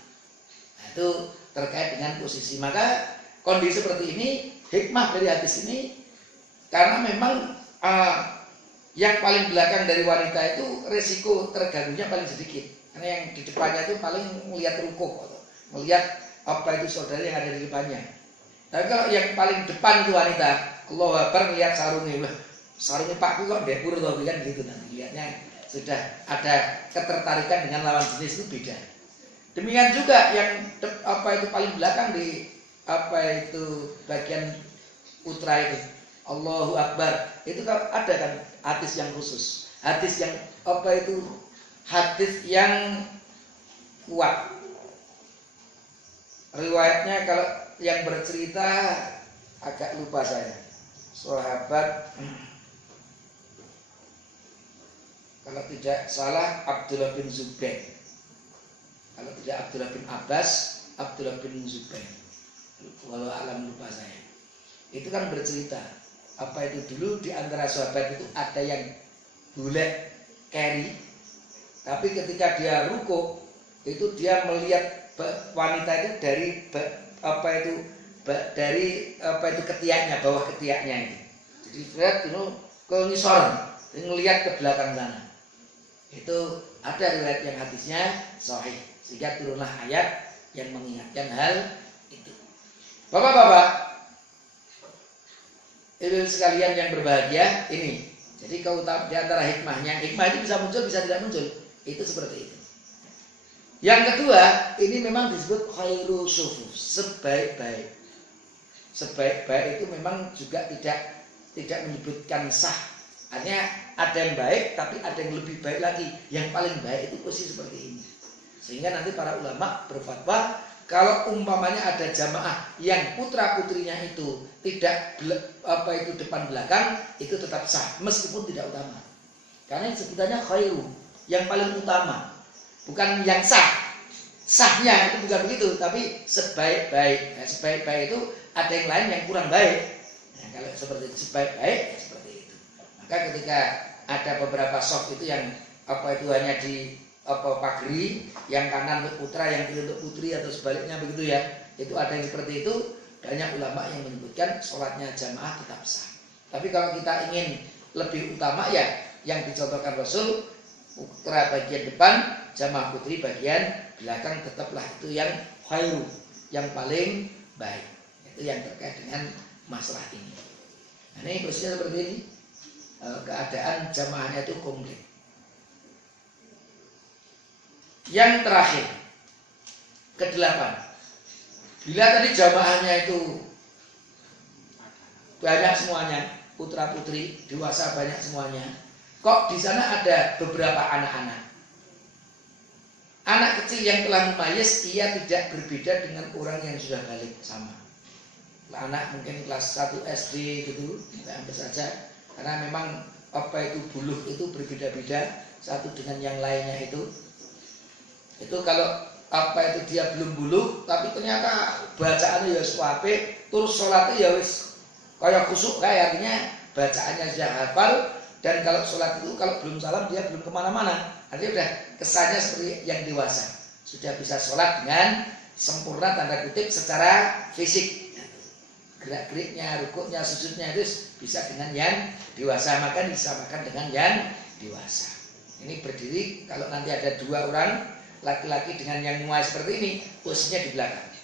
Nah, itu terkait dengan posisi. Maka kondisi seperti ini, hikmah dari hadis ini, karena memang yang paling belakang dari wanita itu resiko terganggunya paling sedikit, karena yang di depannya itu paling melihat rukuh, melihat itu saudara yang ada di depannya. Tapi kalau yang paling depan itu wanita, Allahu Akbar, melihat sarungnya pakku kok depur atau kan gitu, nanti lihatnya sudah ada ketertarikan dengan lawan jenis itu beda. Demikian juga yang itu paling belakang di itu bagian putra itu, Allahu Akbar, itu kan ada kan hadis yang khusus, hadis yang hadis yang kuat. Riwayatnya kalau yang bercerita agak lupa saya, sahabat, kalau tidak salah Abdullah bin Zubair, kalau tidak Abdullah bin Abbas, Abdullah bin Zubair, walau alam lupa saya. Itu kan bercerita, itu dulu di antara sahabat itu ada yang bule keri, tapi ketika dia ruku itu dia melihat wanita itu dari dari ketiaknya, bawah ketiaknya itu. Jadi lihat itu ke ngisor, ngelihat ke belakang sana. Itu ada riwayat yang hadisnya sahih, sehingga turunlah ayat yang mengingatkan hal itu. Bapak-bapak, ibu sekalian yang berbahagia, ini. Jadi di antara hikmahnya, hikmah itu bisa muncul, bisa tidak muncul. Itu seperti itu. Yang kedua, ini memang disebut khairu sufuf, sebaik-baik. Sebaik-baik itu memang juga tidak menyebutkan sah. Hanya ada yang baik, tapi ada yang lebih baik lagi. Yang paling baik itu posisi seperti ini. Sehingga nanti para ulama berfatwa, kalau umpamanya ada jamaah yang putra-putrinya itu tidak itu depan belakang, itu tetap sah meskipun tidak utama. Karena yang sebutannya khairu, yang paling utama, bukan yang sah. sahnya itu bukan begitu, tapi sebaik-baik. Nah, sebaik-baik itu ada yang lain yang kurang baik. Nah, kalau seperti itu sebaik-baik ya seperti itu. Maka ketika ada beberapa shop itu yang itu hanya di pagri, yang kanan untuk putra, yang kiri untuk putri atau sebaliknya begitu ya. Itu ada yang seperti itu. Banyak ulama yang menyebutkan sholatnya jamaah tetap sah. Tapi kalau kita ingin lebih utama ya yang dicontohkan Rasul, putra bagian depan, jamaah putri bagian belakang, tetaplah itu yang khairu, yang paling baik. Itu yang terkait dengan masalah ini. Nah, ini posisinya seperti ini. Keadaan jamaahnya itu komplit. Yang terakhir, ke-8. Bila tadi jamaahnya itu banyak semuanya, putra putri, dewasa banyak semuanya, kok di sana ada beberapa anak-anak. Anak kecil yang telah mumayyiz, ia tidak berbeda dengan orang yang sudah balik, sama. Anak mungkin kelas 1 SD gitu, hampir saja. Karena memang itu buluh itu berbeda-beda satu dengan yang lainnya itu. Itu kalau itu dia belum buluh, tapi ternyata bacaannya ya suape, terus sholatnya ya wis kayak khusuk, kayak artinya bacaannya sudah hafal. Dan kalau sholat itu kalau belum salam dia belum kemana-mana, artinya udah kesannya seperti yang dewasa, sudah bisa sholat dengan sempurna tanda kutip secara fisik, gerak-geriknya, rukuknya, sujudnya itu bisa dengan yang dewasa, maka disamakan dengan yang dewasa. Ini berdiri kalau nanti ada 2 orang laki-laki dengan yang muai seperti ini, posisinya di belakangnya.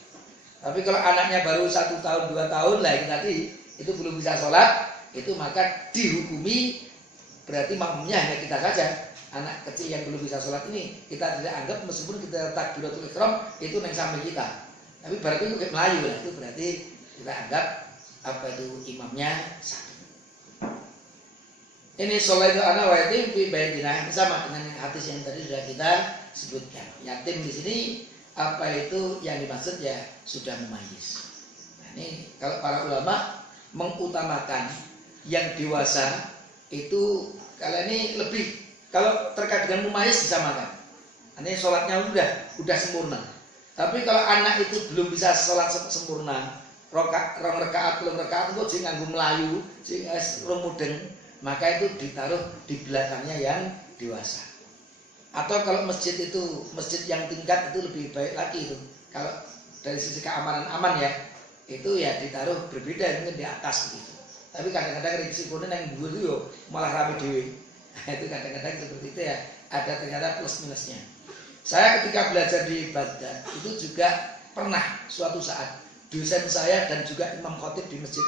Tapi kalau anaknya baru 1 tahun 2 tahun lah itu tadi, itu belum bisa sholat, itu maka dihukumi, berarti makmumnya hanya kita saja. Anak kecil yang belum bisa sholat ini kita tidak anggap, meskipun kita takbiratul ihram itu neng samping kita, tapi berarti itu kayak Melayu lah, itu berarti kita anggap imamnya satu. Ini sholat itu anak yatim fi baitina, sama dengan yang hadis yang tadi sudah kita sebutkan. Yatim di sini itu yang dimaksud ya sudah mumayyiz. Nah, ini kalau para ulama mengutamakan yang dewasa itu, kalau ini lebih, kalau terkait dengan mumayyiz disamakan. Ini sholatnya udah sempurna. Tapi kalau anak itu belum bisa sholat sempurna, rong rakaat belum rakaat itu sing nganggo melayu, sing rong mudeng, maka itu ditaruh di belakangnya yang dewasa. Atau kalau masjid itu masjid yang tingkat itu lebih baik lagi itu. Kalau dari sisi keamanan aman ya, itu ya ditaruh berbeda mungkin di atas begitu. Tapi kadang-kadang risikonya yang dua itu malah rame dewe. Nah, itu kadang-kadang seperti itu ya, ada ternyata plus minusnya. Saya ketika belajar di Baghdad itu juga pernah suatu saat dosen saya dan juga imam khotib di masjid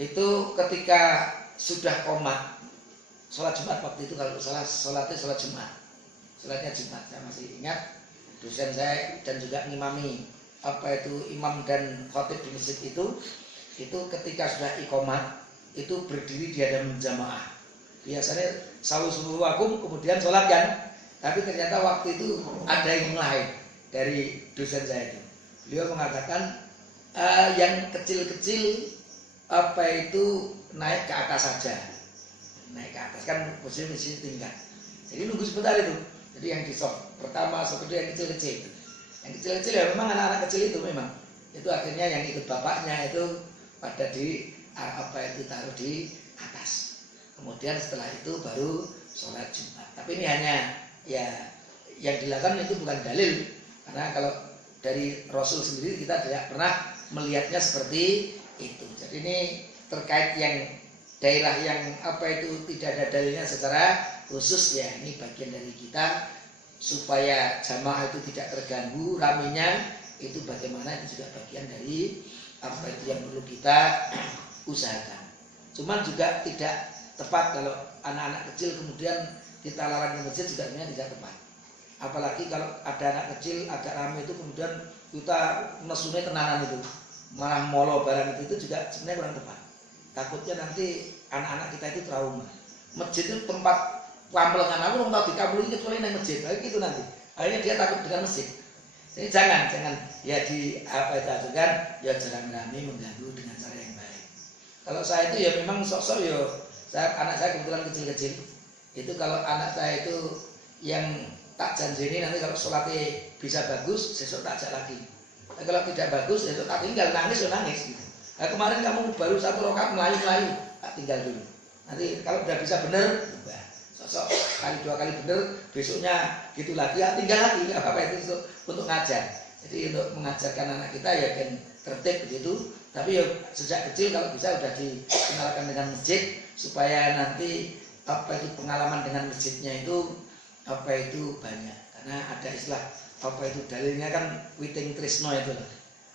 itu ketika sudah qomat sholat Jumat waktu itu, kalau salah sholatnya sholat Jumat, sholatnya Jumat, saya masih ingat dosen saya dan juga ngimami imam dan khotib di masjid itu ketika sudah iqomat itu berdiri di hadapan jamaah. Biasanya sawu wakum kemudian sholat kan, tapi ternyata waktu itu ada yang lain dari dosen saya itu. Beliau mengatakan yang kecil-kecil naik ke atas saja, naik ke atas kan posisi tingkat. Jadi nunggu sebentar itu. Jadi yang di soft pertama, soft kedua yang kecil-kecil. Yang kecil-kecil ya memang anak-anak kecil itu memang. Itu akhirnya yang ikut bapaknya itu pada di taruh di atas. Kemudian setelah itu baru sholat Jumat. Tapi ini hanya ya yang dilakukan itu bukan dalil, karena kalau dari Rasul sendiri kita tidak pernah melihatnya seperti itu. Jadi ini terkait yang daerah yang tidak ada dalilnya secara khusus ya, ini bagian dari kita supaya jamaah itu tidak terganggu raminya, itu bagaimana itu juga bagian dari itu yang perlu kita usahakan. Cuman juga tidak tepat kalau anak-anak kecil kemudian kita larang ke masjid, juga sebenarnya tidak tepat. Apalagi kalau ada anak kecil agak ramai itu kemudian kita mesune tenanan itu, malah molo barang itu juga sebenarnya kurang tepat. Takutnya nanti anak-anak kita itu trauma. Masjid itu tempat pampelengan, aku mau tahu dikabulin kecuali di masjid, kayak gitu nanti. Akhirnya dia takut dengan masjid. Jadi jangan ya di kan ya jangan rame mengganggu dengan cara yang baik. Kalau saya itu ya memang sosok anak saya kebetulan kecil-kecil. Itu kalau anak saya itu yang tak janjini nanti kalau sholatnya bisa bagus, besok tak ajak lagi. Nah, kalau tidak bagus, besok tak tinggal, nangis ya nangis gitu. Nah, kemarin kamu baru 1 rakaat melayu-melayu, tak tinggal dulu. Nanti kalau udah bisa bener, sosok kali 2 kali bener, besoknya gitu lagi, ya tinggal lagi, nggak apa-apa itu untuk ngajar. Jadi untuk mengajarkan anak kita ya kan tertib begitu. Tapi ya sejak kecil kalau bisa udah dikenalkan dengan masjid supaya nanti apa itu pengalaman dengan masjidnya itu apa itu banyak. Karena ada istilah apa itu dalilnya kan witing trisno itu.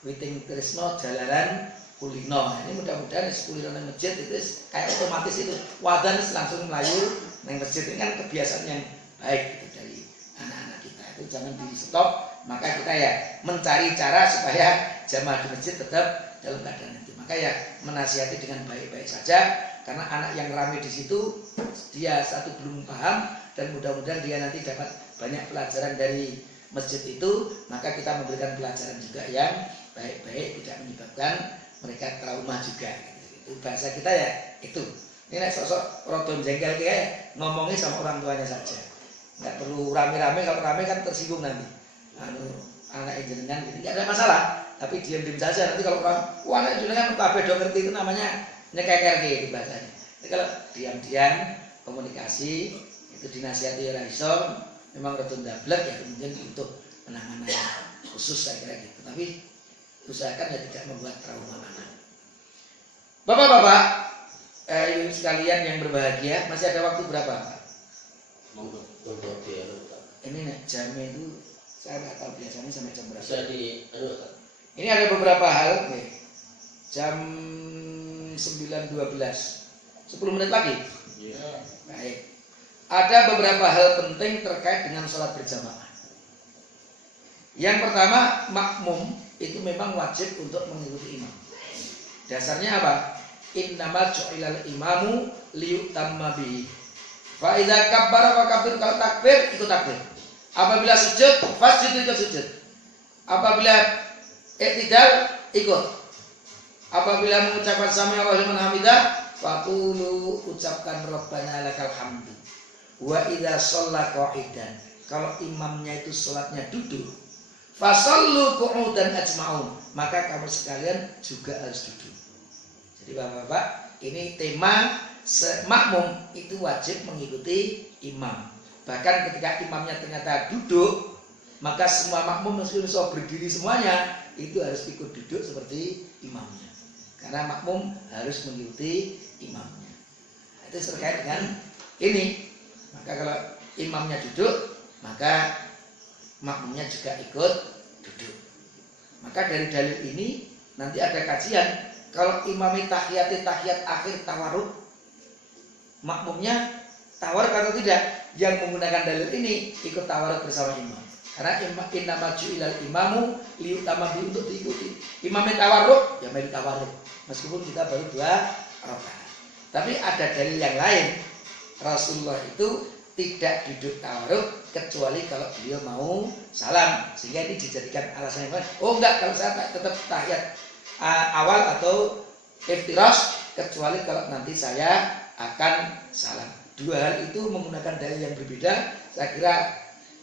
Witing trisno jalanan kulino. Ini mudah-mudahan kulino di masjid itu kayak otomatis itu wadan langsung melayu nang masjid. Ini kan kebiasaan yang baik gitu dari anak-anak kita. Itu jangan di stop. Maka kita ya mencari cara supaya jamaah di masjid tetap dalam keadaan itu. Maka ya menasihati dengan baik-baik saja, karena anak yang ramai di situ dia satu belum paham dan mudah-mudahan dia nanti dapat banyak pelajaran dari masjid itu. Maka kita memberikan pelajaran juga yang baik-baik, tidak menyebabkan mereka trauma juga. Itu bahasa kita ya itu. Ini sosok rodon jengkel kayak ngomongnya sama orang tuanya saja. Nggak perlu rame-rame, kalau rame kan tersinggung nanti. Anak jenengan gitu, nggak ada masalah. Tapi diam-diam saja. Nanti kalau orang, wah anak jenengan kabeh do ngerti itu namanya nyekeker gitu bahasanya. Jadi kalau diam-diam komunikasi itu dinasihati ora iso, memang rada ndablek ya kemudian untuk penanganan khusus saya kira gitu. Tapi usahakan ya tidak membuat trauma anak. Bapak-bapak, ibu sekalian yang berbahagia, masih ada waktu berapa, Pak? Monggo. Ini nih, jamnya itu saya nggak tahu biasanya sampai jam berapa. Ini ada beberapa hal nih. Jam 9.12 10 menit lagi. Ya. Baik. Ada beberapa hal penting terkait dengan sholat berjamaah. Yang pertama, makmum itu memang wajib untuk mengikuti imam. Dasarnya apa? Innamal ju'ilal imamu liyutamma bihi. Fa idza kabbara fakabbir, kalau takbir ikut takbir. Apabila sujud, fasjud ikut sujud. Apabila i'tidal, ikut. Apabila mengucapkan sami Allahu liman hamidah, faqulu, ucapkan rabbana lakal hamdu. Wa idza shalla qa'idan, kalau imamnya itu salatnya duduk, fasallu qu'udan ajma'un, maka kamu sekalian juga harus duduk. Jadi Bapak-bapak, ini tema makmum itu wajib mengikuti imam. Bahkan ketika imamnya ternyata duduk, maka semua makmum meskipun bisa berdiri semuanya, itu harus ikut duduk seperti imamnya. Karena makmum harus mengikuti imamnya. Itu terkait dengan ini. Maka kalau imamnya duduk, maka makmumnya juga ikut duduk. Maka dari dalil ini nanti ada kajian. Kalau imamnya tahiyat akhir tawarruk, makmumnya tawarruk atau tidak? Yang menggunakan dalil ini ikut tawarruk bersama imam. Karena innama ju'ilal imamu liyutama bi, untuk diikuti. Imamnya tawarruk, ya mari tawarruk. Meskipun kita baru 2 rakaat. Tapi ada dalil yang lain. Rasulullah itu tidak duduk tawarruk kecuali kalau beliau mau salam. Sehingga ini dijadikan alasan yang lain. Oh enggak, kalau saya tetap tahiyat awal atau iftirash, kecuali kalau nanti saya akan salam. 2 hal itu menggunakan dalil yang berbeda, saya kira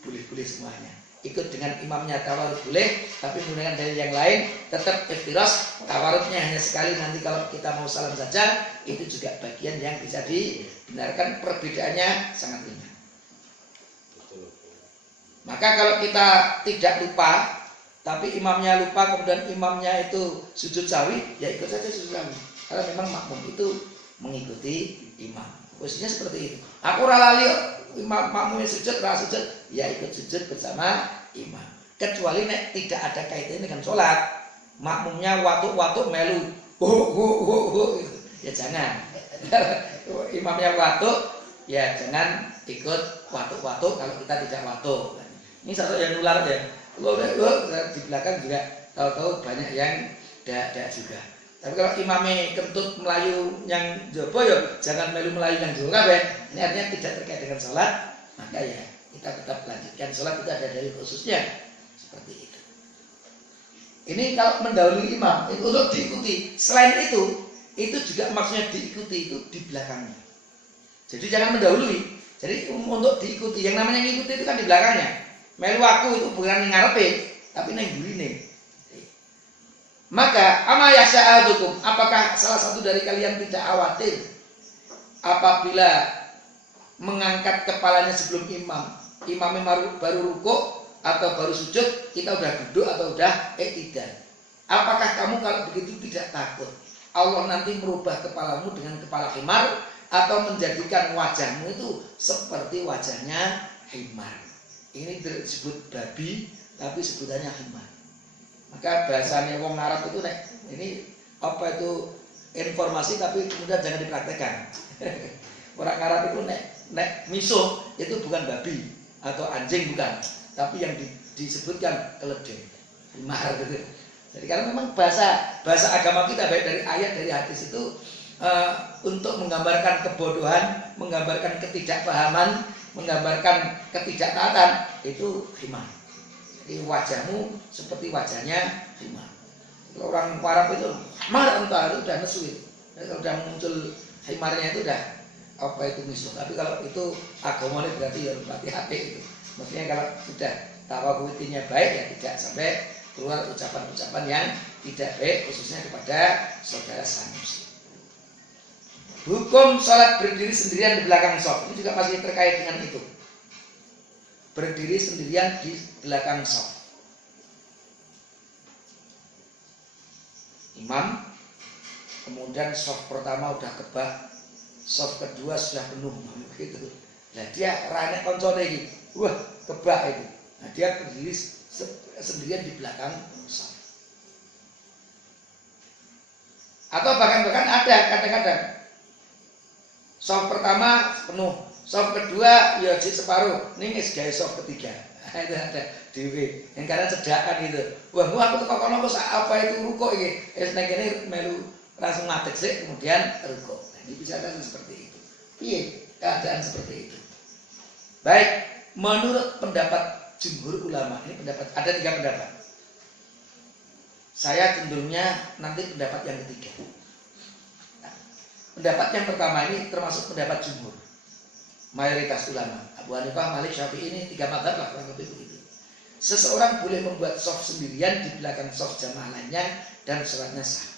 boleh-boleh semuanya. Ikut dengan imamnya tawarruk boleh, tapi menggunakan dalil yang lain tetap iftirash, tawarruknya hanya sekali, nanti kalau kita mau salam saja, itu juga bagian yang bisa dibenarkan, perbedaannya sangat ringan. Maka kalau kita tidak lupa, tapi imamnya lupa, kemudian imamnya itu sujud sahwi, ya ikut saja sujud sahwi. Karena memang makmum itu mengikuti imam. Posisinya seperti itu. Aku ralali makmumnya sujud, sujud, ya ikut sujud bersama imam. Kecuali nek tidak ada kaitannya dengan sholat, makmumnya watuk melu, ya jangan. Imamnya watuk, ya jangan ikut watuk kalau kita tidak watuk. Ini satu yang nular ya. Di belakang juga tahu-tahu banyak yang tidak juga. Tapi kalau imamnya kentut Melayu yang jopo ya jangan melu Melayu yang jopo kabeh. Ini artinya tidak terkait dengan sholat, maka ya kita tetap lanjutkan sholat, itu ada dari khususnya seperti itu. Ini kalau mendahului imam itu untuk diikuti. Selain itu juga maksudnya diikuti itu di belakangnya. Jadi jangan mendahului. Jadi untuk diikuti, yang namanya ngikuti itu kan di belakangnya. Melu aku itu bukan ngarepe, tapi nang burine. Maka ama yasa'adukum, apakah salah satu dari kalian tidak khawatir apabila mengangkat kepalanya sebelum imamnya baru rukuk atau baru sujud, kita udah duduk atau udah i'tidal. Apakah kamu kalau begitu tidak takut Allah nanti merubah kepalamu dengan kepala himar atau menjadikan wajahmu itu seperti wajahnya himar? Ini disebut babi, tapi sebutannya himar. Maka bahasanya wong Arab itu ini apa itu informasi, tapi kemudian jangan dipraktekkan. Orang Arab itu nek misuh itu bukan babi atau anjing, bukan, tapi yang disebutkan keledai, himar gitu. Jadi karena memang bahasa agama kita baik dari ayat dari hadis itu untuk menggambarkan kebodohan, menggambarkan ketidakpahaman, menggambarkan ketidaktaatan, itu himar. Jadi wajahmu seperti wajahnya himar. Kalau orang Arab itu himar entah itu udah nesu itu. Kalau udah muncul himarnya itu udah apa itu misuh. Tapi kalau itu agamanya berarti ya hati-hati itu. Maksudnya kalau sudah tawakutinya baik ya tidak sampai keluar ucapan-ucapan yang tidak baik, khususnya kepada saudara Sanusi. Hukum sholat berdiri sendirian di belakang shaf, ini juga masih terkait dengan itu. Berdiri sendirian di belakang shaf. Imam, kemudian shaf pertama udah kebak, shaf kedua sudah penuh, gitu. Nah dia ranek koncone iki, wah kebak itu. Nah dia berdiri sendirian di belakang shaf. Atau bahkan ada kadang-kadang shaf pertama penuh, shaf kedua ya separuh, ini gawe shaf ketiga. Itu ada dhewe. Yang karena cedakan gitu. Wah, aku teko kono kok apa itu rukuk iki. Nek kene melu langsung ngadeg sik kemudian rukuk. Nah, ini bisa kan seperti itu. Piye keadaan seperti itu? Baik, menurut pendapat jumhur ulama, ini pendapat ada 3 pendapat. Saya cenderungnya nanti pendapat yang ketiga. Nah, pendapat yang pertama ini termasuk pendapat jumhur, mayoritas ulama. Abu Hanifah, Malik, Syafi'i, ini 3 mazhab lah kurang lebih begitu. Seseorang boleh membuat shaf sendirian di belakang shaf jamaah lainnya dan sholatnya sah.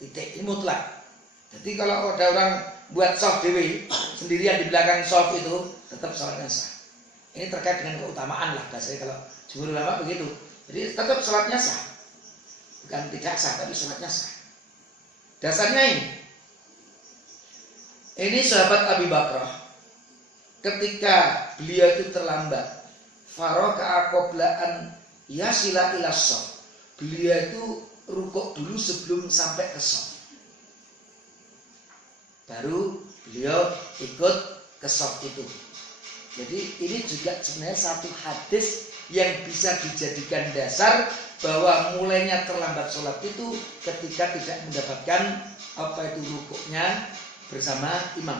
Titik, ini mutlak. Jadi kalau ada orang buat shaf dewi sendirian di belakang shaf itu tetap sholatnya sah. Ini terkait dengan keutamaan lah bahasanya kalau jumhur ulama begitu. Jadi tetap sholatnya sah, bukan tidak sah tapi sholatnya sah. Dasarnya ini sahabat Abi Bakrah ketika beliau itu terlambat, faraka qoblaan yasila ila shaf, beliau itu rukuk dulu sebelum sampai ke shaf, baru beliau ikut ke shaf itu. Jadi ini juga sebenarnya satu hadis yang bisa dijadikan dasar bahwa mulainya terlambat sholat itu ketika tidak mendapatkan apa itu rukuknya bersama imam.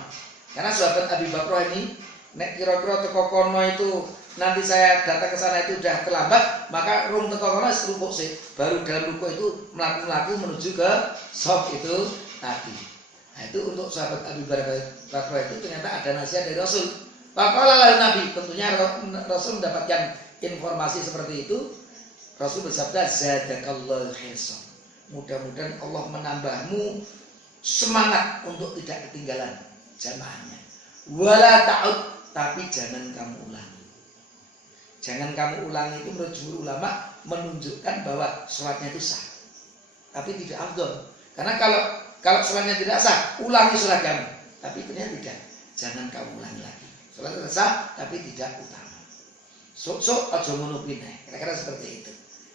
Karena sahabat Abi Bakrah ini nek kira-kira teko kono itu nanti saya datang ke sana itu udah terlambat, maka rung teko kono rukuk sih, baru dalam rukuk itu melaku menuju ke shaf itu tadi. Nah itu untuk sahabat Abi Bakrah itu ternyata ada nasihat dari Rasul. Faqala Nabi, tentunya Rasul mendapatkan informasi seperti itu. Rasul bersabda, zadakallahu khairan. Mudah-mudahan Allah menambahmu semangat untuk tidak ketinggalan jamaahnya. Wala ta'ud, tapi jangan kamu ulangi. Jangan kamu ulangi itu menurut jumhur ulama menunjukkan bahwa sholatnya itu sah, tapi tidak afdol. Karena kalau sholatnya tidak sah, ulangi sholat kamu. Tapi ternyata tidak. Jangan kamu ulangi lagi. Sholat sah, tapi tidak utama. Sok aja ngono pineh. Kira-kira seperti itu.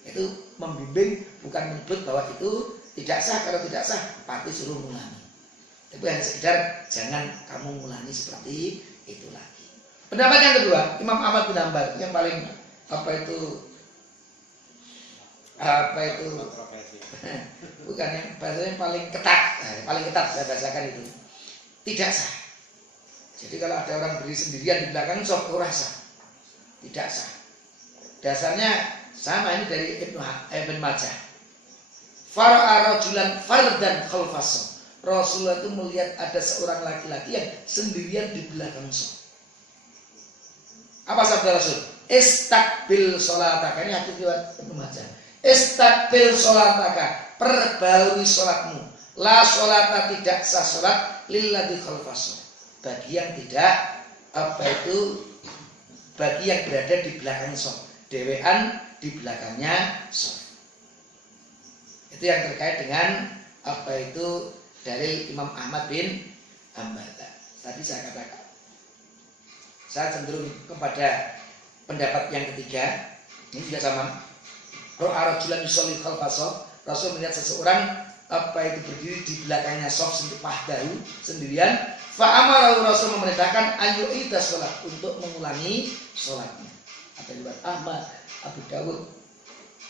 Itu membimbing, bukan menyebut bahwa itu tidak sah. Kalau tidak sah, pasti suruh mengulangi. Tapi hanya sekedar jangan kamu mengulangi seperti itu lagi. Pendapat yang kedua, Imam Ahmad bin Hanbal yang paling apa itu bukan yang bahasanya paling ketat, saya bahasakan itu tidak sah. Jadi kalau ada orang berdiri sendirian di belakang shaf ora sah, tidak sah. Dasarnya sama ini dari Ibn Majah. Fara'a rajulan fardan khalfas shaf. Rasulullah itu melihat ada seorang laki-laki yang sendirian di belakang shaf. Apa sabda Rasul? Istakbil sholataka. Ini hadis riwayat Ibnu Majah. Istakbil sholataka, perbarui sholatmu. La sholata, tidak sah sholat lilladzi khalfas, bagi yang tidak bagi yang berada di belakang shaf, dewean di belakangnya shaf. Itu yang terkait dengan dalil Imam Ahmad bin Hanbal. Tadi saya katakan, saya cenderung kepada pendapat yang ketiga. Ini juga sama. Ra'a rajulan yusolli khalfas shaf, Rasul melihat seseorang berdiri di belakangnya shaf sendirian. Fa'amarahu, Rasul memerintahkan ayyu'ida sholat, untuk mengulangi sholatnya. Ada riwayat Ahmad, Abu Dawud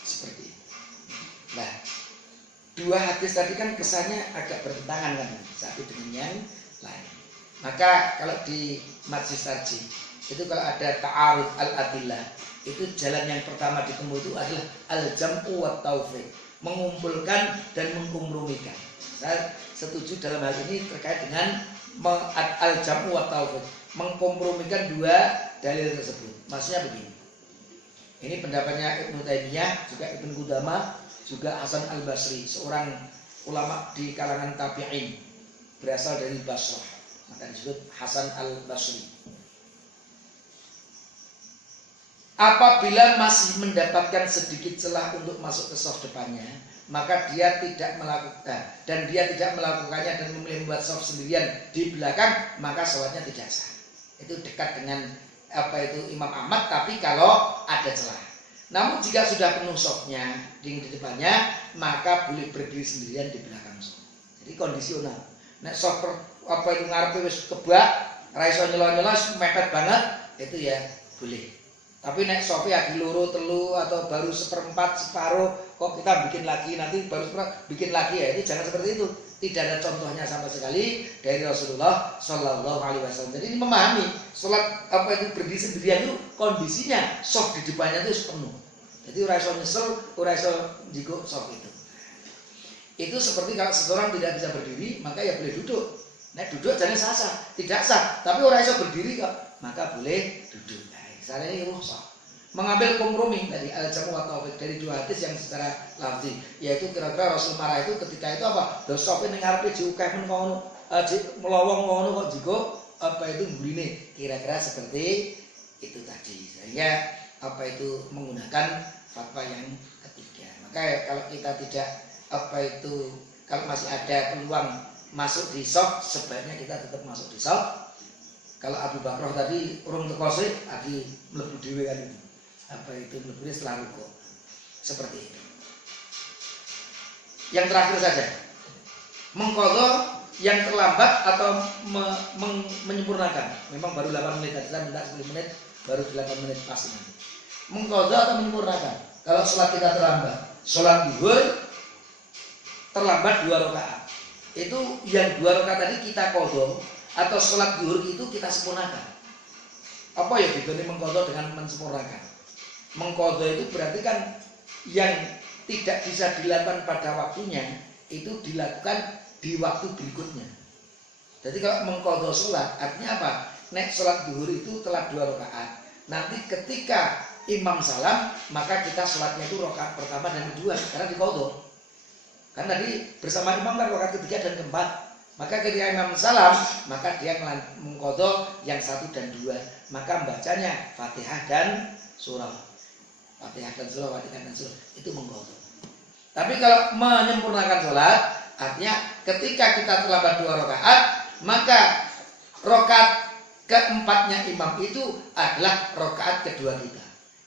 seperti itu. Nah, dua hadis tadi kan kesannya agak bertentangan kan, satu dengan yang lain. Maka kalau di Majlis Tarjih itu kalau ada ta'arud al-adillah, itu jalan yang pertama ditempuh itu adalah al-jam'u wa taufiq, mengumpulkan dan mengkompromikan. Saya setuju dalam hal ini terkait dengan al-jam'u wa taufiq, mengkompromikan dua dalil tersebut. Maksudnya begini. Ini pendapatnya Ibnu Taimiyah, juga Ibnu Qudamah, juga Hasan al-Basri, seorang ulama di kalangan tabi'in, berasal dari Basrah, maka disebut Hasan al-Basri. Apabila masih mendapatkan sedikit celah untuk masuk ke shaf depannya, maka dia tidak melakukan, dan dia tidak melakukannya dan memilih membuat shaf sendirian di belakang, maka sholatnya tidak sah. Itu dekat dengan Imam Ahmad, tapi kalau ada celah. Namun jika sudah penuh shafnya di depannya, maka boleh berdiri sendirian di belakang shaf. Jadi kondisional. Nek shaf ngarepe wis kebak, ra iso nyela-nyela mepet banget, itu ya boleh. Tapi nek sofi lagi loro telu atau baru seperempat separuh, kok kita bikin lagi, nanti baru bikin lagi, ya itu jangan seperti itu. Tidak ada contohnya sama sekali dari Rasulullah Shallallahu Alaihi Wasallam. Jadi ini memahami sholat berdiri sendirian itu kondisinya sof di depannya itu penuh. Jadi ora iso nyesel, ora iso jiko sof itu. Itu seperti kalau seseorang tidak bisa berdiri, maka ya boleh duduk. Nek duduk jangan sah, tidak sah. Tapi ora iso berdiri kok, maka boleh duduk. Saya ini rukhsah. Mengambil kompromi dari al-jam'u wa taufiq dari dua hadis yang secara lafzi, yaitu kira-kira Rasul marah itu ketika itu apa? Dosofe ning ngarepe diukeh men ngono, melowong ngono kok jiko gurine. Kira-kira seperti itu tadi. Sehingga menggunakan fatwa yang ketiga. Maka kalau kita tidak kalau masih ada peluang masuk di shaf, sebaiknya kita tetap masuk di shaf. Kalau Abu Bakar tadi urung tekose lagi mlebu dhewe kan itu. Mlebu setelah rukuk. Seperti itu. Yang terakhir saja. Mengqadha yang terlambat atau menyempurnakan. Memang baru 8 menit tadi, saya minta 10 menit, baru 8 menit pasti nanti. Mengqadha atau menyempurnakan. Kalau sholat kita terlambat, sholat zuhur terlambat 2 rakaat. Itu yang 2 rakaat tadi kita qadha, atau sholat zuhur itu kita sempurnakan. Apa ya bedanya mengqadha dengan mensempurnakan? Mengqadha itu berarti kan yang tidak bisa dilakukan pada waktunya itu dilakukan di waktu berikutnya. Jadi kalau mengqadha sholat artinya apa? Nek sholat zuhur itu telah 2 rakaat. Nanti ketika imam salam, maka kita sholatnya itu rakaat pertama dan kedua karena diqadha. Kan tadi bersama imam kan rakaat ketiga dan keempat. Maka ketika imam salam, maka dia mengqadha yang 1 dan 2. Maka bacanya Fatihah dan surah. Fatihah dan surah, Fatihah dan surah. Itu mengqadha. Tapi kalau menyempurnakan sholat, artinya ketika kita terlambat 2 rakaat, maka rakaat keempatnya imam itu adalah rakaat kedua kita.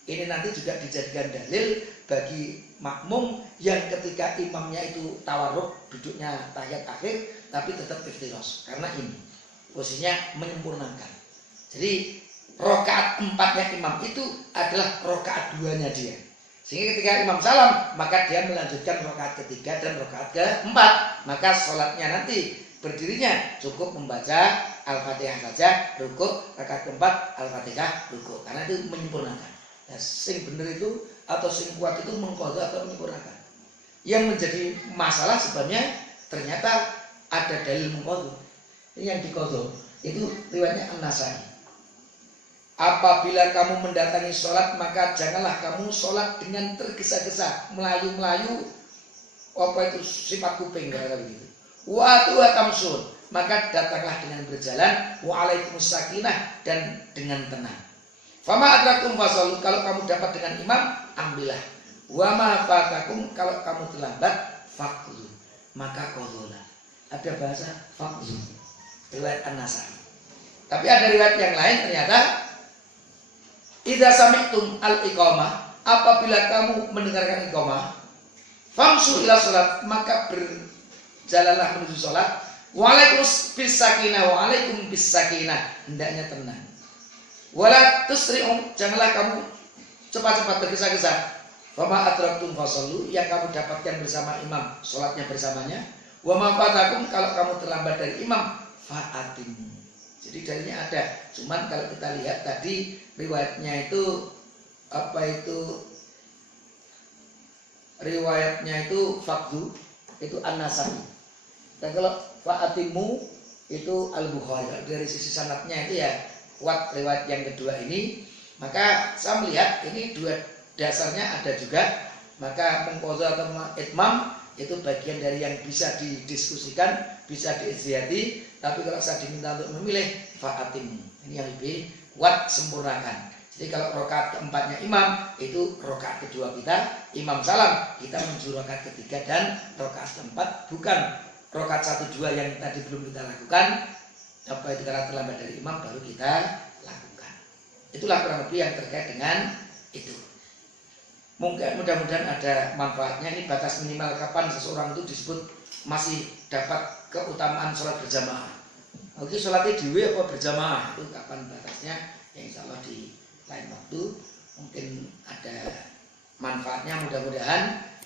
Ini nanti juga dijadikan dalil bagi makmum yang ketika imamnya itu tawarruk, duduknya tahiyat akhir, tapi tetap iftiros. Karena ini posisinya menyempurnakan. Jadi rakaat 4-nya imam itu adalah rakaat 2-nya dia. Sehingga ketika imam salam, maka dia melanjutkan rakaat ketiga dan rakaat keempat. Maka sholatnya nanti berdirinya cukup membaca Al-Fatihah saja, rukuk, rakaat keempat Al-Fatihah, rukuk. Karena itu menyempurnakan. Nah, sing bener itu atau sing kuat itu mengqadha atau menyempurnakan. Yang menjadi masalah sebenarnya ternyata ada dalil mengqadha. Ini yang diqadha itu riwayatnya An-Nasai. apabila kamu mendatangi sholat maka janganlah kamu sholat dengan tergesa-gesa, melayu-melayu, apa itu sifat kuping kata begitu. Wa tamsun, maka datanglah dengan berjalan, wa alaikumus sakinah, dan dengan tenang. Fama adrakum fasallu, kalau kamu dapat dengan imam ambillah. Wa ma fatakum, kalau kamu terlambat faqdu, maka qadholah. Ada bahasa faqdu, riwayat An-Nasai. Tapi ada riwayat yang lain ternyata idza sami'tum al-iqamah, apabila kamu mendengarkan iqamah, famsu ila salat, maka berjalanlah menuju salat. Waalaikum bisakinah, waalaikum bisakinah, hendaknya tenang. Wala tusri'um, janganlah kamu cepat-cepat tergesa-gesa. Fama adraktum fasallu, yang kamu dapatkan bersama imam, salatnya bersamanya. Wa ma fatakum, kalau kamu terlambat dari imam, fa'atimu. Jadi dalilnya ada. Cuman kalau kita lihat tadi riwayatnya itu apa itu? Riwayatnya itu faqdu, itu An-Nasai. Dan kalau fa'atimu itu Al-Bukhari. Dari sisi sanadnya itu ya kuat riwayat yang kedua ini. Maka saya melihat ini dua dasarnya ada juga. Maka mengqadha atau itmam itu bagian dari yang bisa didiskusikan, bisa diijtihadi. Tapi kalau saya diminta untuk memilih fa'atimu, ini yang lebih kuat, sempurnakan. Jadi kalau rakaat keempatnya imam, itu rakaat kedua kita, imam salam, kita menuju rakaat ketiga, dan rakaat keempat bukan rakaat 1-2 yang tadi belum kita lakukan. Apa itu karena terlambat dari imam baru kita lakukan. Itulah kurang lebih yang terkait dengan itu. Mungkin mudah-mudahan ada manfaatnya. Ini batas minimal kapan seseorang itu disebut masih dapat keutamaan sholat berjamaah. Oke, sholatnya diwe apa berjamaah, itu kapan batasnya? Ya insya Allah di lain waktu mungkin ada manfaatnya. Mudah-mudahan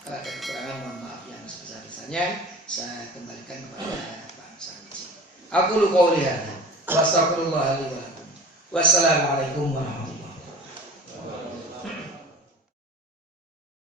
kalau ada kekurangan mohon maaf yang sebesar-besarnya. Saya kembalikan kepada Pak Sarwiji. Aku lu qauli hadza wa astaghfirullah li wa lakum. Wassalamualaikum warahmatullahi wabarakatuh.